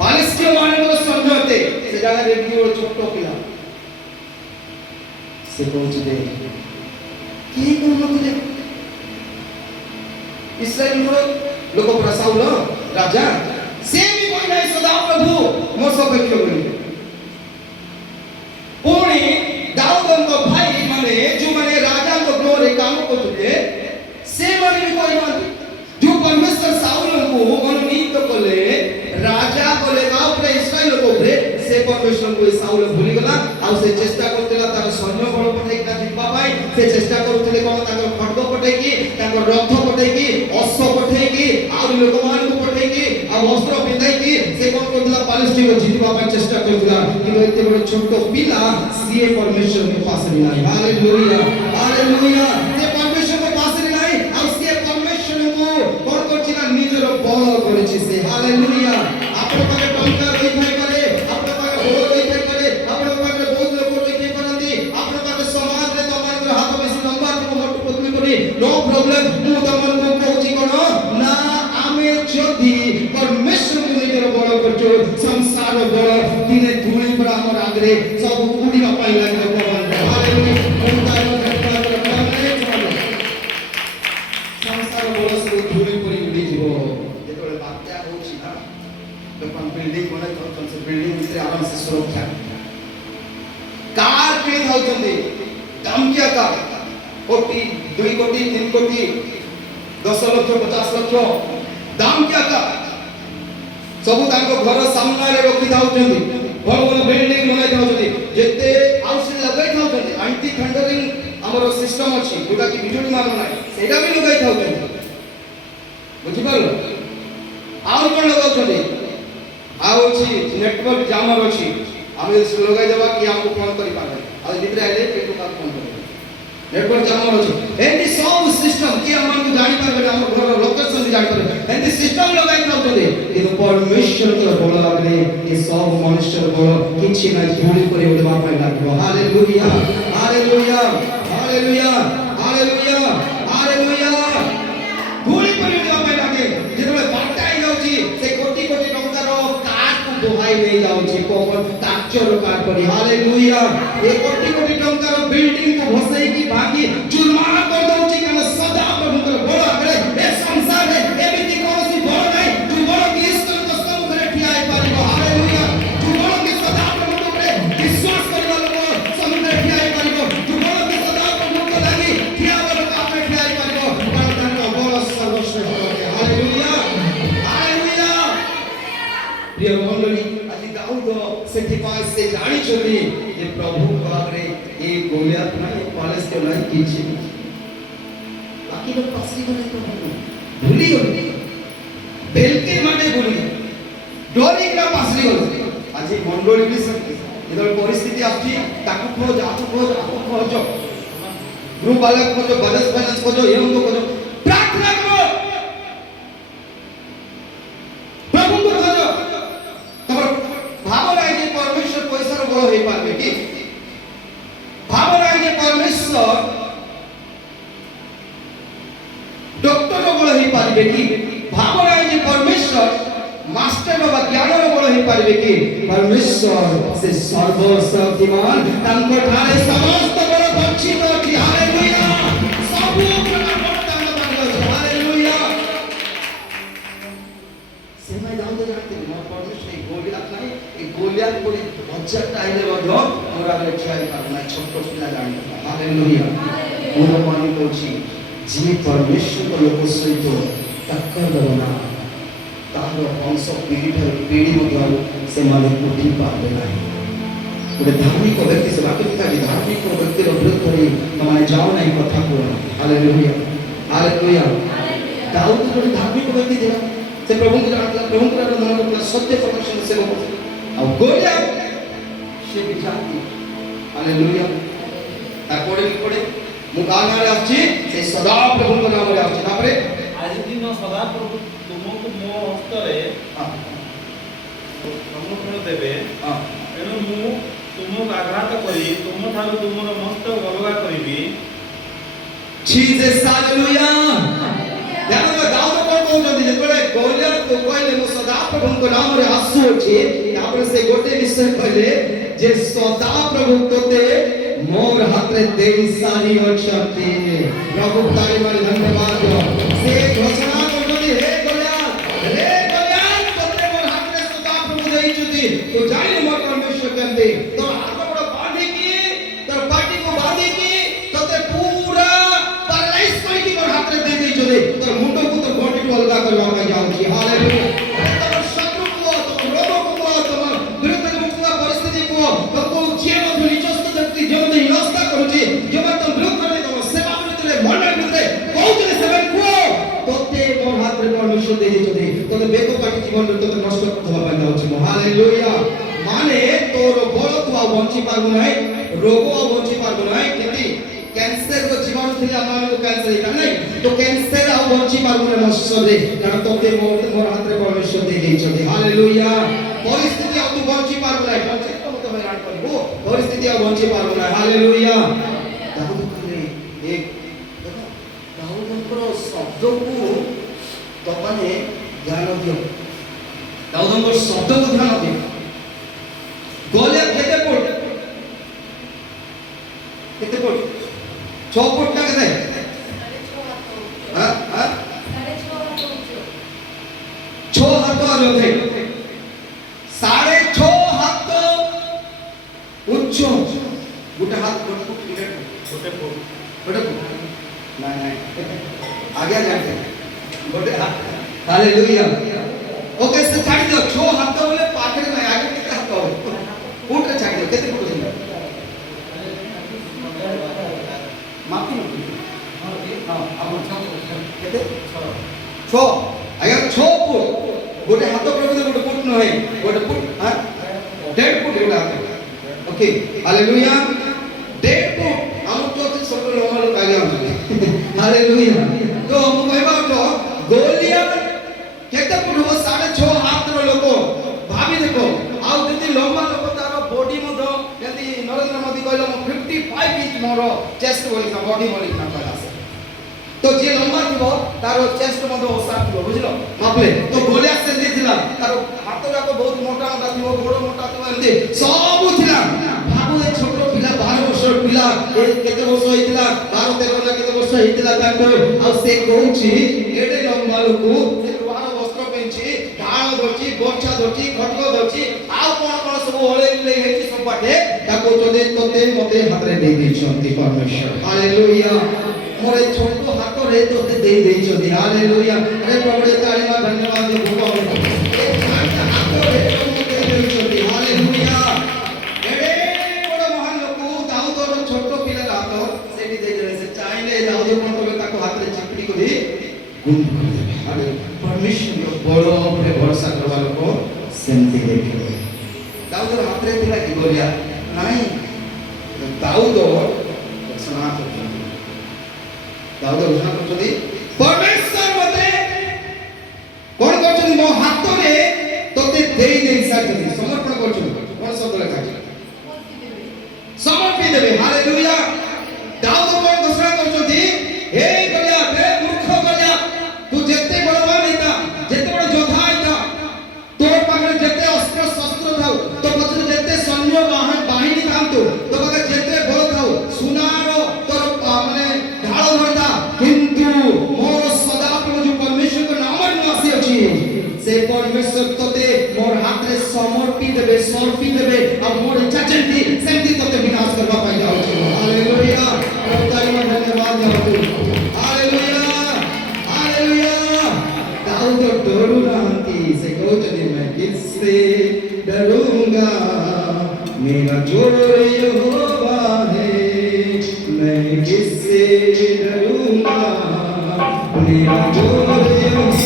पालिस्टिय मानकर सैन्य अते से जगह रेडी और छोट पिला से पहुंच दे की कोन नथिले इस्राएल लोक प्रसाउल राजा से भी कोई नहीं सदा प्रभु मोर सपक्ष बोली पुणी दाऊद को भाई माने जो माने राजा को ग्लोरी काम करते से माने भी कोई नहीं जो परमेश्वर साउल को मनोनीत कले राजा बोले का ऊपर इस्राएल को ऊपर से परमेश्वर को साउल भूली गला आ से चेष्टा करतेला तार सैन्य बल पठे का जितबा पाई से चेष्टा करथिले कोन ताकर खड्ग पठे की ताकर रथ पठे की अश्व पठे की आ लोक मान को पठे की आ वस्त्र पिंधाई की से कोन करथिला पालिस्टी को जितबा पाई चेष्टा करथिला कि एते बड़ छोट पिला सीए परमेश्वर के पास नहीं हालेलुया हालेलुया से परमेश्वर के पास नहीं आ से परमेश्वर को कोन करथिला निजर बल करिछि से हालेलुया आपन पाके टंका रही भाई करे आपन पाके हो रही भाई करे आपन पाके बहुत लोग रही करंती आपन पाके समाज रे तमार हाथ बेसी लंबा को मोट पत्नी करी नो प्रॉब्लम मु तमन को कहूची कोन ना आमे जदी परमेश्वर को निजर बल करछो संसार आगे सब उड़िया पाई लगे भगवान हालेलुया संसार बड़ सब धूली परी उड़ी जीव जेतोले बात्या होछि ना लोकन बिल्डिंग बने तो से बिल्डिंग भितर आराम से सुरक्षा कार किणी थाउचंदी दामकिया कार कोटी 2 कोटी 3 कोटी 10 लाख 50 लाख दामकिया कार सब तांको घर सामने रे रखि थाउचंदी बड़ बड़ बिल्डिंग बनाई थाउचंदी जेते हाउस लगाई थाउचंदी एंटी थंडरिंग हमर सिस्टम अछि जोटा कि बिजुली मारो नाही सेटा भी लगाई थाउचंदी बुझि पालो आउ कोन लगाउचंदी आउ अछि नेटवर्क जामर अछि आमे लगाई देबा कि हमको फोन करि पाबे आ भितर आइले पेटो का फोन करि नेटवर्क जामर अछि एंटी सब सिस्टम कि हमन को जानि पाबे हम घर लोकेशन जानि पाबे एंटी सिस्टम लगाई थाउचंदी किंतु परमेश्वर के बोला आगे ये सब मनुष्य बोल किछि नै धूली करे उड़वा पाइ लागबो हालेलुया हालेलुया हालेलुया हालेलुया हालेलुया धूली करे उड़वा पाइ लागे जेतबे बाटाई जाउची से कोटी कोटी टंकार कार को दोहाई नै जाउची कोन काचर कार परी हालेलुया ए कोटी कोटी टंकार बिल्डिंग को भसई की भागी जुर्माना कर दउची कन सदा प्रभु बोल आगे ए संसार रे एमिति कोनसी बोल नै तू बोल कि ईश्वर को सम्मुख रे ठियाई पारिबो हालेलुया तू बोल कि सदा प्रभु रे विश्वास करबा लोग सम्मुख रे ठियाई पारिबो तू बोल कि सदा प्रभु को लागि ठियाबा लोग आपे ठियाई पारिबो कारण ताको बोल सर्वश्रेष्ठ होते हालेलुया हालेलुया प्रिय मंडली আজি दाऊद सेठी पास से जानि छथि जे प्रभु भागरे ए गोलियात नाही पालेस के नाही किछि बाकी लोग पासी को नहीं भूली गली बेलके माने भूली डोरी का पासली गली आज मंडली भी सकते इधर परिस्थिति आछि ताकू खोज आपू खोज ग्रुप वाले खोज बजाज फाइनेंस खोज एम को खोज प्रार्थना करो प्रभु को खोज तबर भाव राय जे परमेश्वर पैसा रो बड़ होई पारबे की भाव राय जे परमेश्वर डॉक्टर रो बड़ होई पारबे की भाव राय जे परमेश्वर मास्टर बाबा ज्ञान रो बड़ होई पारबे की परमेश्वर से सर्वशक्तिमान तांको ठारे समस्त बड़ बंचित अछि हालेलुया सब प्रकार बड़ दान मांगल हालेलुया सेमय दाऊद जानते मोर परमेश्वर गोलियात नाही ए गोलियात परि हजार टाइले बडो मोर आगे छाई करना छोट पिला जानि हालेलुया मोर मानि कोछि जे परमेश्वर को लोक सहित टक्कर दबना तारो वंश पीढ़ी मध्य से माने उठी पाबे नाही गोटे धार्मिक व्यक्ति से बाकी था धार्मिक व्यक्ति विरोध करी माने जाओ नहीं कथा को हालेलुया हालेलुया दाऊद गोटे धार्मिक व्यक्ति थिला से प्रभु को जानला प्रभु को मन को सत्य प्रकाशन से आ गोलियात से विचारती हालेलुया ताकोडे पड़े मुकाना रे अछि से सदा प्रभु को नाम रे अछि तापरे आज दिन सदा प्रभु तुमको मो हस्तरे सम्मुख देबे एनु मु तुमको आघात करी तुम ठारो तुमरो मस्तक अलगा करबी जीसस हालेलुया देखो दाऊद कोन कहउछथि जे कोले गोलियात को कहले मो सदा प्रभु को नाम रे आसु अछि तापर से गोटे विषय कहले जे सदा प्रभु तोते मोर हाथ रे देई सारी अछती प्रभु तारी मारी धन्यवाद से घोषणा करबी हे गोलियात तोते मोर हाथ रे सदा प्रभु देई छथि तो जानि मोर परमेश्वर कहते तो हाथ बड़ बांधी की तो पाटी को बांधी की तोते पूरा पैरालाइज करी की मोर हाथ रे दे देई छथि तो मुंडो को तो बॉडी को अलगा करवा के जाऊ छी हालेलुया तो शत्रु को तो रोग को तो विरुद्ध मुक्त परिस्थिति को तो जे मधुरी जो मते हिंसा करूची जो मत विरोध करे तो सेवा भितरे मन भितरे कहउले सेवन को तोते मोर हाथ रे परमेश्वर दे देछथि तोते बेको पाटी जीवन रे तोते नष्ट करबा पाइ जाउची हालेलुया माने तोर बळ तू बंची पारबो नै रोग बंची पारबो नै केति कैंसर को जीवन थिले आपण को कैंसर इटा नै तो कैंसर आ बंची पारबो नै नष्ट रे कारण तोते मोर हाथ रे परमेश्वर दे देछथि हालेलुया परिस्थिति आ तू बंची पारबो नै परिस्थिति अब बंची पारबो ना हालेलुया दाऊद कहले एक देखो दाऊदଙ୍କର शब्दକୁ ତମାନେ ଧ୍ୟାନ ଦିଅ दाऊदଙ୍କର शब्दକୁ ଧ୍ୟାନ ଦିଅ गोलियात केते 6 फुट टा केते हां हां 6 हाथ रोधे 6.5 हाथ उच्च गोटे हाथ गोटे फुट नहीं आगे जाते गोटे हाथ हालेलुया ओके से छाड़ दो 6 हाथ बोले पाखरे में आगे कितने हाथ हो फुट रे छाड़ दो कितने फुट है मापी हां अब 6 कितने 6 अगर 6 फुट गोटे हाथ प्रभु गोटे फुट न है गोटे फुट हां 1.5 फुट गोटे हाथ ओके हालेलुया 1.5 फुट हम तो सब लोग आगे हम हालेलुया तो हम कहबा तो गोलियत केते फुट हो 6.5 हाथ रो लोक भाभी देखो आ जति लंबा लोक तार बॉडी मध जति नरेंद्र मोदी कहलो 55 इंच मोर चेस्ट बोली ना बॉडी बोली ना कहला तो जे लंबा थिबो तार चेस्ट मध ओसा थिबो बुझलो मापले तो गोलियत से दिथिला तार हाथ जाक बहुत मोटा मोटा थिबो गोड़ मोटा थिबो एंती सब थिला भाबो ए छोटो पिला 12 वर्ष पिला ए केते वर्ष होइतिला 12 13 ना केते वर्ष होइतिला ताको आ से कहूची एडे लंबा लोकु से लोहार वस्त्र पेंची ढाळ धरची बोर्छा धरची खटको धरची आ कोन सब ओळे ले हेची सब पाटे ताको चोदे तोते मते हातरे दे दिछंती परमेश्वर हालेलुया मोरे छोटो हाथ रे तोते दे दिछंती हालेलुया अरे प्रभु ताली में धन्यवाद दे भगवान हाथ रे तोते दे दिछंती हालेलुया एडे बड़ महान लोक दाऊदर छोटो पिला हाथ सेठी दे देले से चाइले दाऊद कोन तबे ताको हाथ रे चिपटी करी गुंड कर देबे अरे परमेश्वर बड़ उपरे भरोसा करवा लोक सेमती देखे दाऊदर हाथ रे थिला कि गोलिया नाही दाऊद घोषणा करछन दाऊद घोषणा करछन परमेश्वर मते कोन करछन मो हाथ रे तोते देई देई साजन समर्पण करछन कोन शब्द लिखा है समर्पित देबे हालेलुया दाऊद कोन घोषणा करछन हे गोलिया हे मूर्ख गोलिया तू जेते बलवान हेता जेते बड़ योद्धा हेता तोर पाखरे जेते अस्त्र शस्त्र थाउ तो पछरे जेते सैन्य बाहिनी थांतु तो पाखरे जेते बल थाउ सुनारो तोर माने ढाळ धरता किंतु मोर सदा प्रभु जो परमेश्वर को नाम में आसी अछि से परमेश्वर तोते मोर हाथ रे समर्पित देबे आ मोर इच्छा चलती सेमती तोते विनाश करबा पाई जाउ छी हालेलुया ताली में धन्यवाद देउ हालेलुया हालेलुया दाऊद डरू रहती से कहते मैं किससे डरूंगा मेरा जोर यहोवा है मैं किससे डरूंगा मेरा जोर यहोवा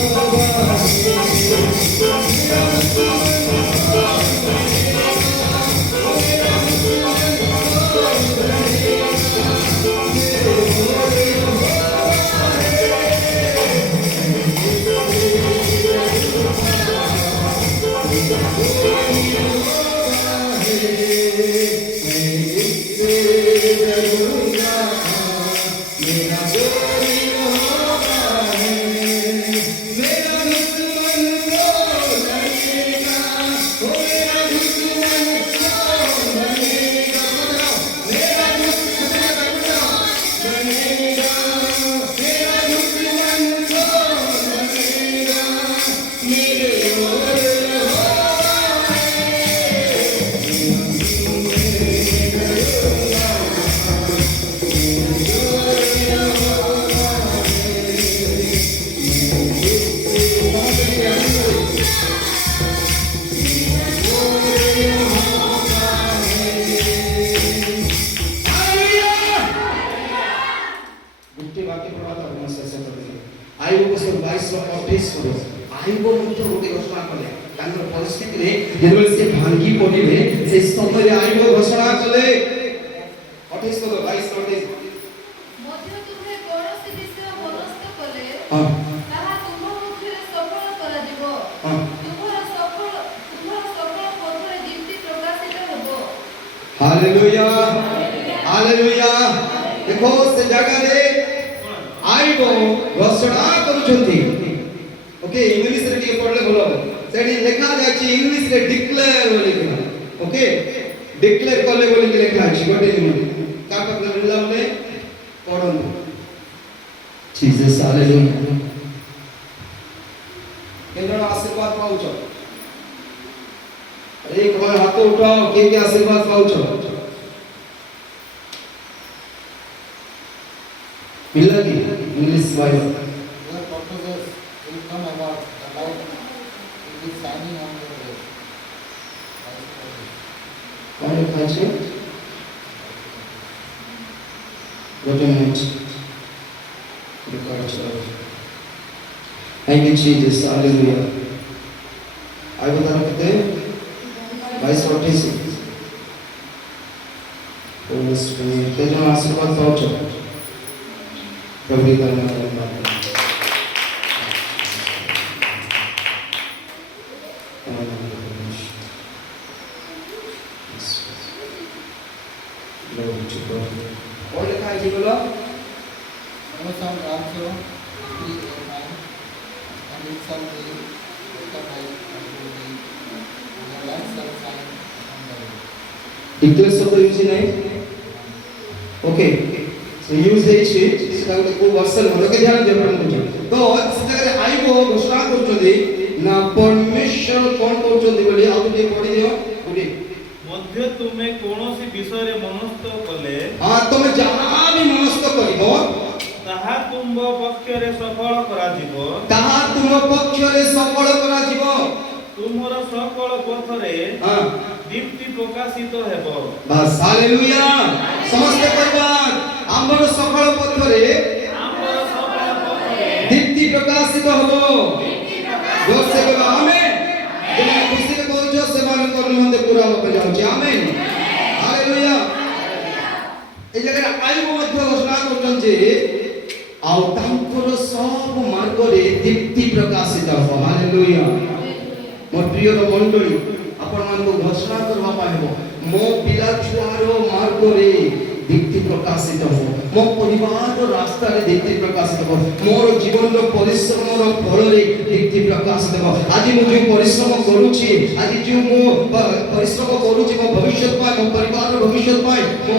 आईबो को सब 22 लो 28 करो आईबो मुझे रोटी घोषणा कले तांकर परिस्थिति रे जेबल से भांगी पडिले से समय आईबो घोषणा कले 28 करो 22 28 मध्य तुमे कोनोसी विषय मनस्थ कले हां ताहा तुम मुखे सफल करा दिबो हां तुम्हारा सफल पथरे दीप्ति प्रकाशित होबो हालेलुया हालेलुया देखो से जगह रे आईबो घोषणा करूछंती ओके इंग्लिश रे टिके पढले भलो सेडी लेखा जाछि इंग्लिश रे डिक्लेयर बोली किना ओके डिक्लेयर करले बोली के लेखा अछि गोटे दिन का मतलब मिलला बोले ପଢ଼ନ୍ତୁ। Jesus hallelujah। କେତେ ଜଣ ଆଶୀର୍ବାଦ ପାଉଛ? एक बार हाथ उठाओ, के आशीर्वाद पाउछ? मिला कि English Bible Your purposes will come about, the light will be shining on your way. कौन लिखा है? What a minute. Thank you Jesus, hallelujah। आई बता रहे थे 22:28 के जन आशीर्वाद पाउछ प्रभु का नाम में Glory to God। और लिखा है जी बोलो Amazon also 3:9, and it shall be with the light unto thee, and the light shall shine on the way. Declare शब्द यूज नहीं ओके सो यूज है इसे सेटा को वर्सल हो के ध्यान देबो मुझे तो सेटा आइबो घोषणा करछोदी ना परमेश्वर कोन करछोदी बोली आ तुम पढ़ी दियो बोली ମଧ୍ୟ ତୁମେ କୌଣସି ବିଷୟରେ ମନସ୍ଥ କଲେ हां तुम जहां भी मनस्थ करिबो ତାହା ତୁମ ପକ୍ଷରେ ସଫଳ କରାଯିବ ତାହା ତୁମ ପକ୍ଷରେ ସଫଳ କରାଯିବ ତୁମର ସକଳ ପଥରେ हां ଦୀପ୍ତି ପ୍ରକାଶିତ ହେବ बस हालेलुया समस्त परिवार आम्बर सफल पथरे ଆମର ସକଳ ପଥରେ दीप्ति प्रकाशित हबो जोर से बोलो आमेन जे खुशी रे कहजो से मान को निमंते पूरा हो जाउची आमेन हालेलुया ए जगह आयुब मध्य घोषणा करछन जे आउ तांकर सब मार्ग रे दीप्ति प्रकाशित हबो हालेलुया मोर प्रिय मंडली आपण मान को घोषणा करबा पाएबो मो पिला छुआरो मार्ग रे दीप्ति प्रकाशित हो मो परिवार रो रास्ता रे दीप्ति प्रकाशित हो मोर जीवन रो परिश्रम रो फल रे दीप्ति प्रकाशित हो आज मु जो परिश्रम करूची आज जो मु परिश्रम करूची मो भविष्य पाए मो परिवार रो भविष्य पाए मो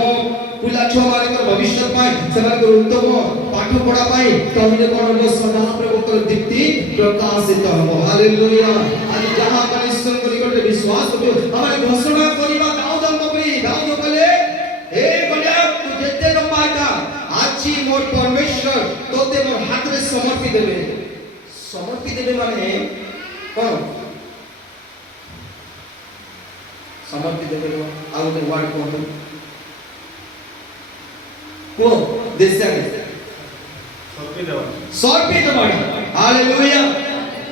पिला छुआ मानकर भविष्य पाए सेमानकर उत्तम पाठ पढ़ा पाए तहिले कोन हो सदा प्रभु दीप्ति प्रकाशित हो हालेलुया आज जहां परमेश्वर को निकट विश्वास करो हमारे घोषणा करिबा दाऊद कले हे गलिया तू जेते लंबाटा आछि मोर परमेश्वर तोते मोर हाथ रे समर्पित देबे माने कोन समर्पित देबे आउ दे वर्ड कोन को देसा समर्पित बाड़ा हालेलुया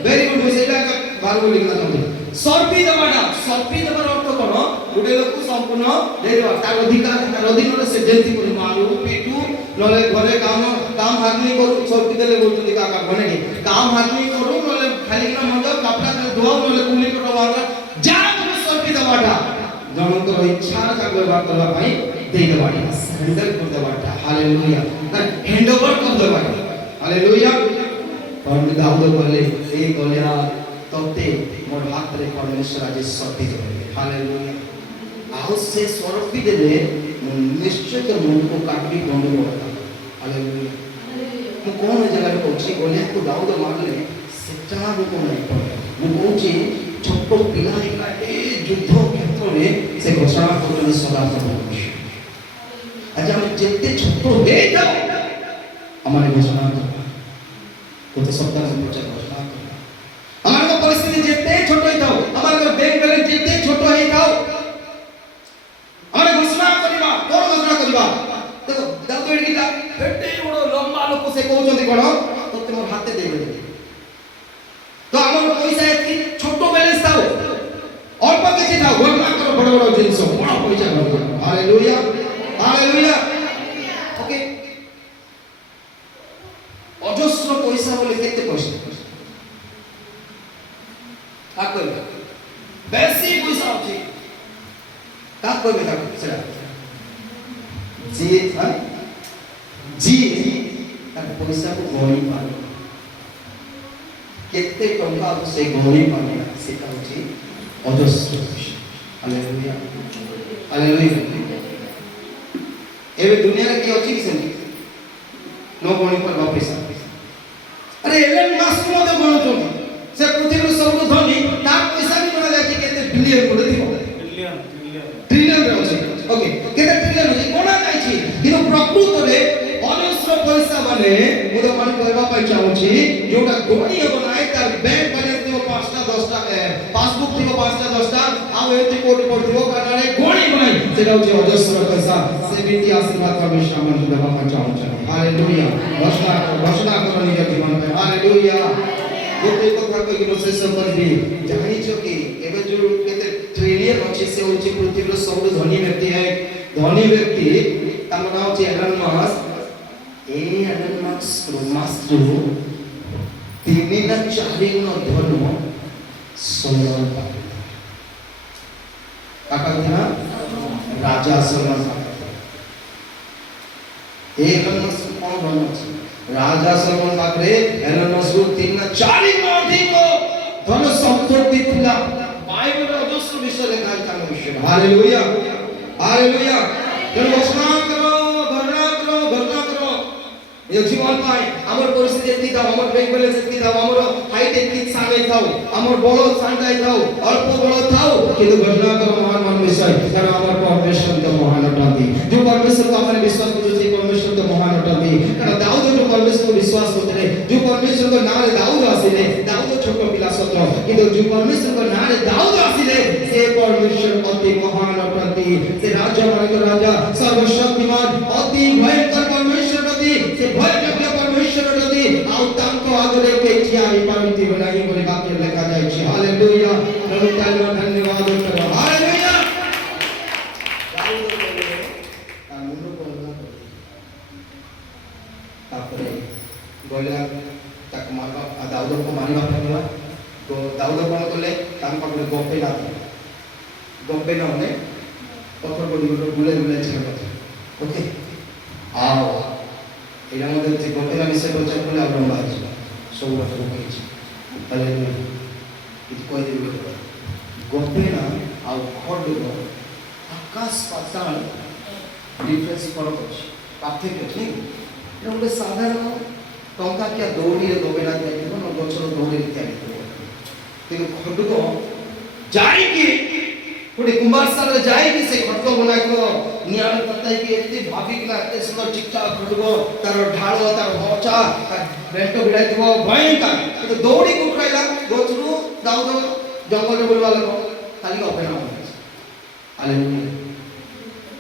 वेरी गुड सेटा का बार लिखना चाहते समर्पित बाड़ा समर्पित बार अर्थ कोन गुडे लोक संपूर्ण दे देबा तार अधिकार तार अधीन रे से जेंति को मारू पीटू नले घरे काम हाथ नहीं करू समर्पित देले बोलते का घने के काम हाथ नहीं करू नले खाली ना मंद कपड़ा दे धोआ नले कुली कोटा वाला जा तुम समर्पित बाड़ा जनकर इच्छा का व्यवहार करबा पई दे देबाड़ी हैंडल कर देबाटा हालेलुया हैंडओवर कर देबाटा हालेलुया और दाऊद बोले ए गलिया तोते मोर हाथ रे परमेश्वर आज शक्ति देबे हालेलुया आउ से स्वरूप देले निश्चय के मन को काटी दंड होता हालेलुया मु कोन जगह रे कहछि गलिया को दाऊद मारले सेटा को नहीं पड़े मु कहछि छोट पिला ए युद्ध क्षेत्र रे से घोषणा करले सदा प्रभु आज हम जितने छोट हे जाओ हमारे घोषणा करो तो सप्ताह से प्रचार घोषणा करो हमारे परिस्थिति जितने छोट ही जाओ हमारे बैंक बैलेंस जितने छोट ही जाओ हमारे घोषणा करिबा कोन घोषणा करिबा देखो दाऊद एडिटा एते बड़ लंबा लोक से कहउचंती कोन तोते मोर हाथे देबे तो हमर पैसा एति छोट बैलेंस थाओ अल्प किछि थाओ घोषणा करो बड़ बड़ जिंस बड़ पैसा करो हालेलुया हालेलुया ओके अजस्र पैसा बोले केते पैसा का कहबे बेसी पैसा अछि का कहबे ता सेरा जी हां जी ता पैसा को गणी पारे केते टंका से गणी पारे सेटा अछि अजस्र पैसा हालेलुया हालेलुया एबे दुनिया रे की अछि कि सेन नो गणी करबा पैसा अरे एलन मास्क मते गणुचो से पृथ्वी सब धनी ता पैसा भी गणा जाय केते बिलियन कोडे दिबो ट्रिलियन रे अछि ओके केते ट्रिलियन अछि कोना जाय छी किनु प्रकृत रे अनस्र पैसा माने मुद मन कहबा पाइ चाहूची जोटा गणी हो नाय तार बैंक बैलेंस दिबो 5टा 10टा पासबुक दिबो 5टा 10टा आ एते कोटी पड़थिबो कानारे गणी बनाई सेटा होची अजस्र पैसा से बिति आशीर्वाद परमेश्वर मन देबा पाइ चाहूची हालेलुया घोषणा करो निज जीवन में हालेलुया गोटे कथा कहि शेष करबी जानिछो कि एबे जो केते ट्रिलियन अछि से होची पृथ्वीर सबसे धनी व्यक्ति है धनी व्यक्ति तार नाम होची एलन मस्क एलन मस्क तीन ना चारि न धन सोलर काका था राजा सोलर एलन मस्क कोन धन अछि राजा सोलर पाखरे एलन मस्क तीन ना चारि न अधिक धन संपत्ति थिला बाइबल अजस्र विषय लेखा है विषय हालेलुया हालेलुया जन घोषणा करो ये जीवन पाए हमर परिस्थिति एति दाव हमर बैंक बैलेंस एति दाव हमर हाइट एति सामे थाउ हमर बड़ो सांडाई थाउ अल्प बड़ो थाउ किंतु घोषणा करो महान महान विषय कारण हमर परमेश्वर तो महान अटंती जो परमेश्वर को हमने विश्वास करू जे परमेश्वर तो महान अटंती कारण दाऊद जो परमेश्वर को विश्वास करते जो परमेश्वर को नाम रे दाऊद आसीले दाऊद छोट पिला सत्र किंतु जो परमेश्वर को नाम रे दाऊद आसीले से परमेश्वर अति महान अटंती से राजा माने राजा सर्वशक्तिमान अति भयंकर परमेश्वर अति से भयंकर परमेश्वर अति आउ तांको आगरे के ठियाई पामिति बनाई बोले वाक्य लिखा जाय छै हालेलुया प्रभु तालो धन्यवाद करो हालेलुया दाऊद बोले मुंडो बोलना तापरे गोलिया तक मारबा दाऊद को मारिबा पड़िबा तो दाऊद कोन करले तान पाखरे गोपे न होने पत्थर को गुले गुले छेड़ ओके आओ एला मधे जे गोपेला विषय प्रचार करले आपण बाजी सब बात कहिछि हालेलुया इति कोइ दिबे गोपेला आ खडगो आकाश पाताल डिफरेंस फरक अछि पार्थक्य अछि एटा गोटे साधारण टंका क्या दौड़ी रे गोपेला जाइबो न गछर दौड़ी रे जाइबो तेनु खडगो जाई कि पुणे कुंभारसाल जाएगी से खटको बनाइको नियाल तताई के एते भाबिकला एते सुंदर चिकटा खटको तार ढालो तार मोचा बेंटो भिडाइथिबो भयंकर तो दौड़ी कुटराइला गोचरू दाऊद जंगल रे बोलवा लगो खाली अपेना हालेलुया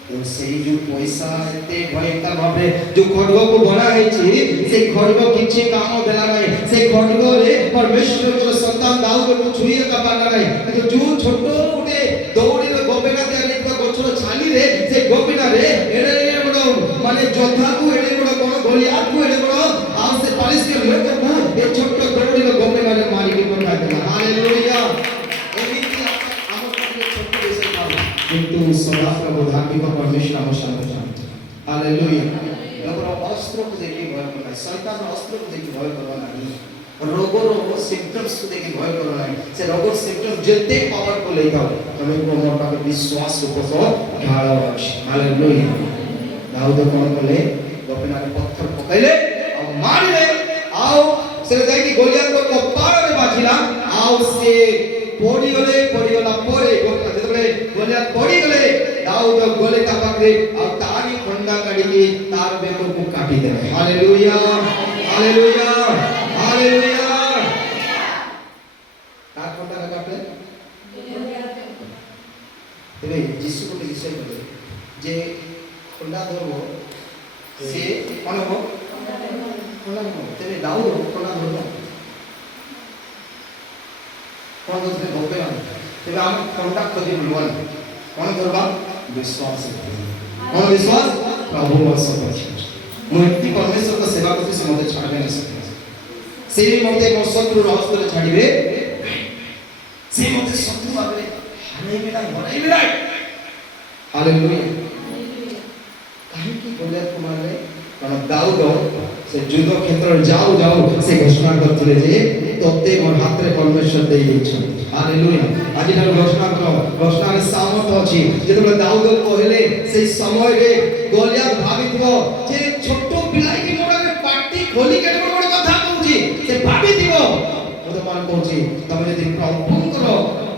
तो से जो पैसा एते भयंकर भाबे जो खटको को बना हैछि से खटको किछि काम देला नै से खटको रे परमेश्वर को संतान दाऊद को छुइए का पाना नै तो जो छोटो उठे दौड़ी रे गोपेना दे निका गोछरो छाली रे से गोपेना रे एडे बडो माने जोधा को एडे बडो कोन गोलियात को एडे बडो आ से 40 के लोग को ए छोटो दौड़ी रे गोपेना रे मारी के पठा देला हालेलुया एमिति हमर पहिले छोटो विषय था किंतु सदा प्रभु धार्मिक परमेश्वर हमर साथ हालेलुया लोगरो अस्त्र को देखि भय करना शैतान अस्त्र को देखि भय करना नहीं रोगों सिम्पटम्स को देखि भय करो नहीं से रोगों सिम्पटम्स जते पावर को ले जाओ तमे को मोर पाके विश्वास को सो ढालो अछि हालेलुया दाऊद कोन बोले गोपेना रे पत्थर पकैले और मारले आओ से जाय कि गोलियात को कपार रे बाजिला आओ से पड़ी गला परे जेतबे गोलियात पड़ी गले दाऊद गोले का पकड़े और तारी खंडा काटी के तार बेको को काटी दे हालेलुया हालेलुया हालेलुया तार खंडा का काटले तबे यीशु को विषय बोले जे खंडा धरबो से कोन हो खंडा तबे दाऊद खंडा धरबो कोन दोसरे गोपे तबे हम खंडा खोजी बोलवन कोन धरबा विश्वास कोन विश्वास प्रभु सब अछि मुक्ति परमेश्वर का सेवा करते से मते छाड़बे न सकते से मते मोर शत्रु रास्ते रे छाड़िबे से मते शत्रु आबे हराइबे ना हालेलुया काहे की बोले तुम्हारे कारण दाऊद से युद्ध क्षेत्र जाऊ से घोषणा करथले जे तोते मोर हाथ रे परमेश्वर दे दैछ हालेलुया आज न घोषणा करो घोषणा रे सामर्थ अछि जेतबे दाऊद कहले से समय रे गोलियात भाबितबो जे छोटो पिलाई की मोरा रे वर्तमान कहूची तमे यदि प्रभुଙ୍କର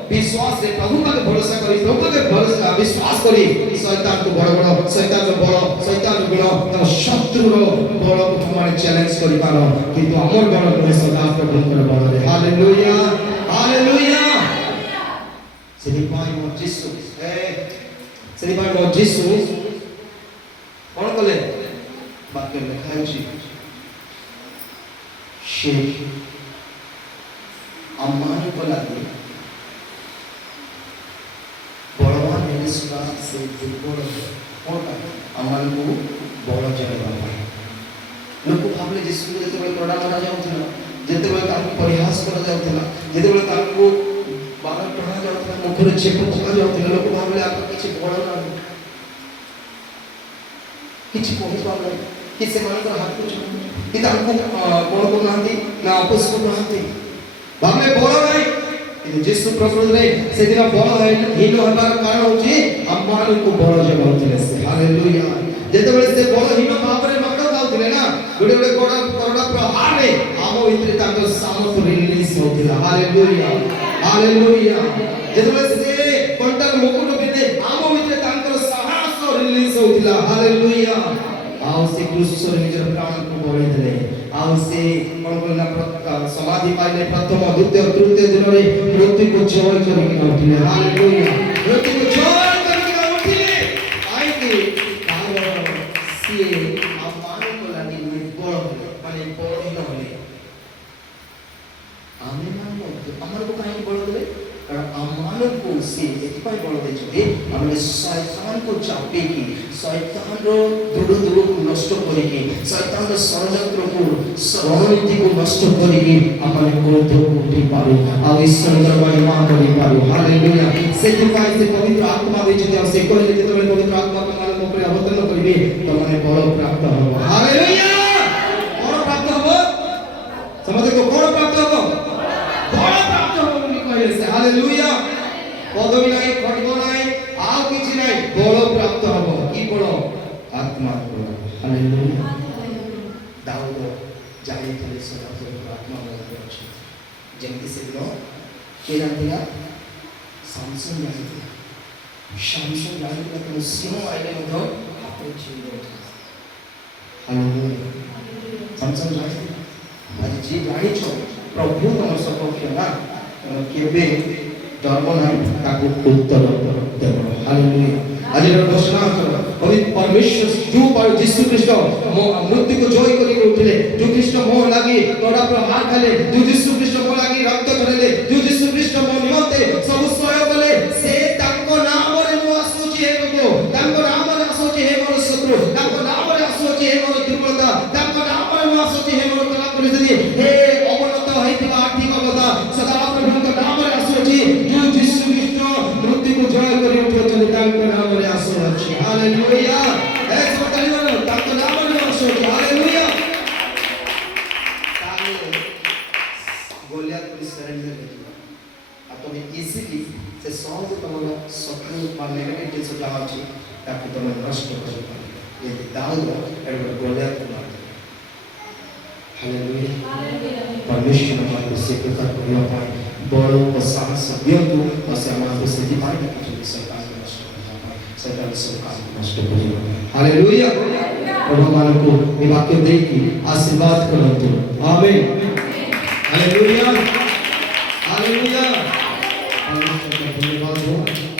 विश्वास रे प्रभु पर भरोसा करी प्रभु पर भरोसा विश्वास करी शैतान को बड़ शैतान गुण तम शत्रु रो बड़ को तुम चैलेंज करि पारो किंतु हमर बड़ को सदा प्रभुଙ୍କର बड़ रे हालेलुया हालेलुया सेदी पाई मो जिसु सेदी पाई मो जिसु कोन कले वाक्य लिखा है से अम्मान को लगे बड़वान मेरे सुना से दुर्बल कौन अम्मान को बड़ जगह लोक भावले जिसु जते बेले प्रणाम करा जाउथला जते बेले ताको परिहास करा जाउथला जते बेले ताको बाल टणा जाउथला मुखरे चेप पका जाउथला लोक भावले आप किछि बड़ ना किछि कोहि पाले कि से मानकर हाथ को कि ताको कोन को नांती ना आपस को नांती भावले बड़ नाही कि जिसु प्रभु रे से दिन बड़ है हीनो हबार कारण होची अम्मान को बड़ जगह होतले से हालेलुया जते बेले से बड़ हीनो भाव रे मगड़ खाउथले ना गोटे गोटे कोड़ा प्रहार रे आम भितर ताको सामर्थ रिलीज होतला हालेलुया हालेलुया जते बेले से कंटल मुकुट बिते आम भितर ताको साहस रिलीज होतला हालेलुया आउ से क्रूस रे निजर प्राण को बळी देले आउ से कोन कोन समाधि पाइले प्रथम द्वितीय तृतीय दिन रे मृत्यु को जय करिक उठिले हालेलुया मृत्यु को जय करिक उठिले आई के तार से अम्मान को लागी बड़ माने बड़ न होले आमे मान हमर को काहे बड़ देले कारण अम्मान को से एतिपाई बड़ दे छे हमने शैतान को चापे की शैतान रो दुड़ को नष्ट करे की शैतान रो षड़यंत्र को रणनीति को नष्ट करे की हमने क्रोध को उठी पारो आ ईश्वर रो महिमा करि पारो हालेलुया सेतिपाई से पवित्र आत्मा दे छे से कहले जेते पवित्र आत्मा को मान ऊपर अवतरण करिवे तो माने बड़ प्राप्त हो हालेलुया बड़ प्राप्त हो समझ को बड़ प्राप्त हो बड़ प्राप्त हो बोली कहले से हालेलुया पदवी नाही खड्ग नाही आ किछि नाही बड़ प्राप्त हो की बड़ आत्मा बड़ हालेलुया दाऊद जाई थे सदा आत्मा बड़ अछि जेंति से नो के जानतिया सामसन जाई तो सिंह आइले मधो आपे जीव हालेलुया सामसन जाई आज जी जाई छो प्रभु तम सपक्ष ना केबे धर्म नाही ताको उत्तर देव हालेलुया आज घोषणा करो पवित्र परमेश्वर जो पर यीशु ख्रीष्ट मृत्यु को जय करी उठले जो ख्रीष्ट मोह लागी तोड़ा पर हाथ खाले जो यीशु ख्रीष्ट को लागी रक्त झरले जो यीशु ख्रीष्ट मोह निमते सब सहयोग कले से ताको नाम रे मो आसुची हे गो ताको नाम रे आसुची हे मोर शत्रु ताको नाम रे आसुची हे मोर दुर्बलता ताको नाम रे मो आसुची हे मोर कला परिस्थिति हे अवनत होइतिबा आर्थिक अवस्था सदा प्रभु नाम रे आसुची जो यीशु ख्रीष्ट मृत्यु को जय करी उठले ताको नाम रे आसुची हालेलुया एक बताई बोलो ताको नाम रे आसुची हालेलुया गोलियत पुलिस सरेंडर कर तुम इजीली से सब तुम शत्रु मा नेगेटिव से जाओ छी ताकि तुम नष्ट कर पाए ये दाऊद एवं गोलियत को मार हालेलुया परमेश्वर हमारे से कृपा करियो पाए बड़ो को साहस दियंतु और से हमारे से दिखाई दे कि शैतान को नष्ट कर पाए शैतान सब काम नष्ट करियो हालेलुया प्रभु मान को ये वाक्य दे की आशीर्वाद करंतु आमीन हालेलुया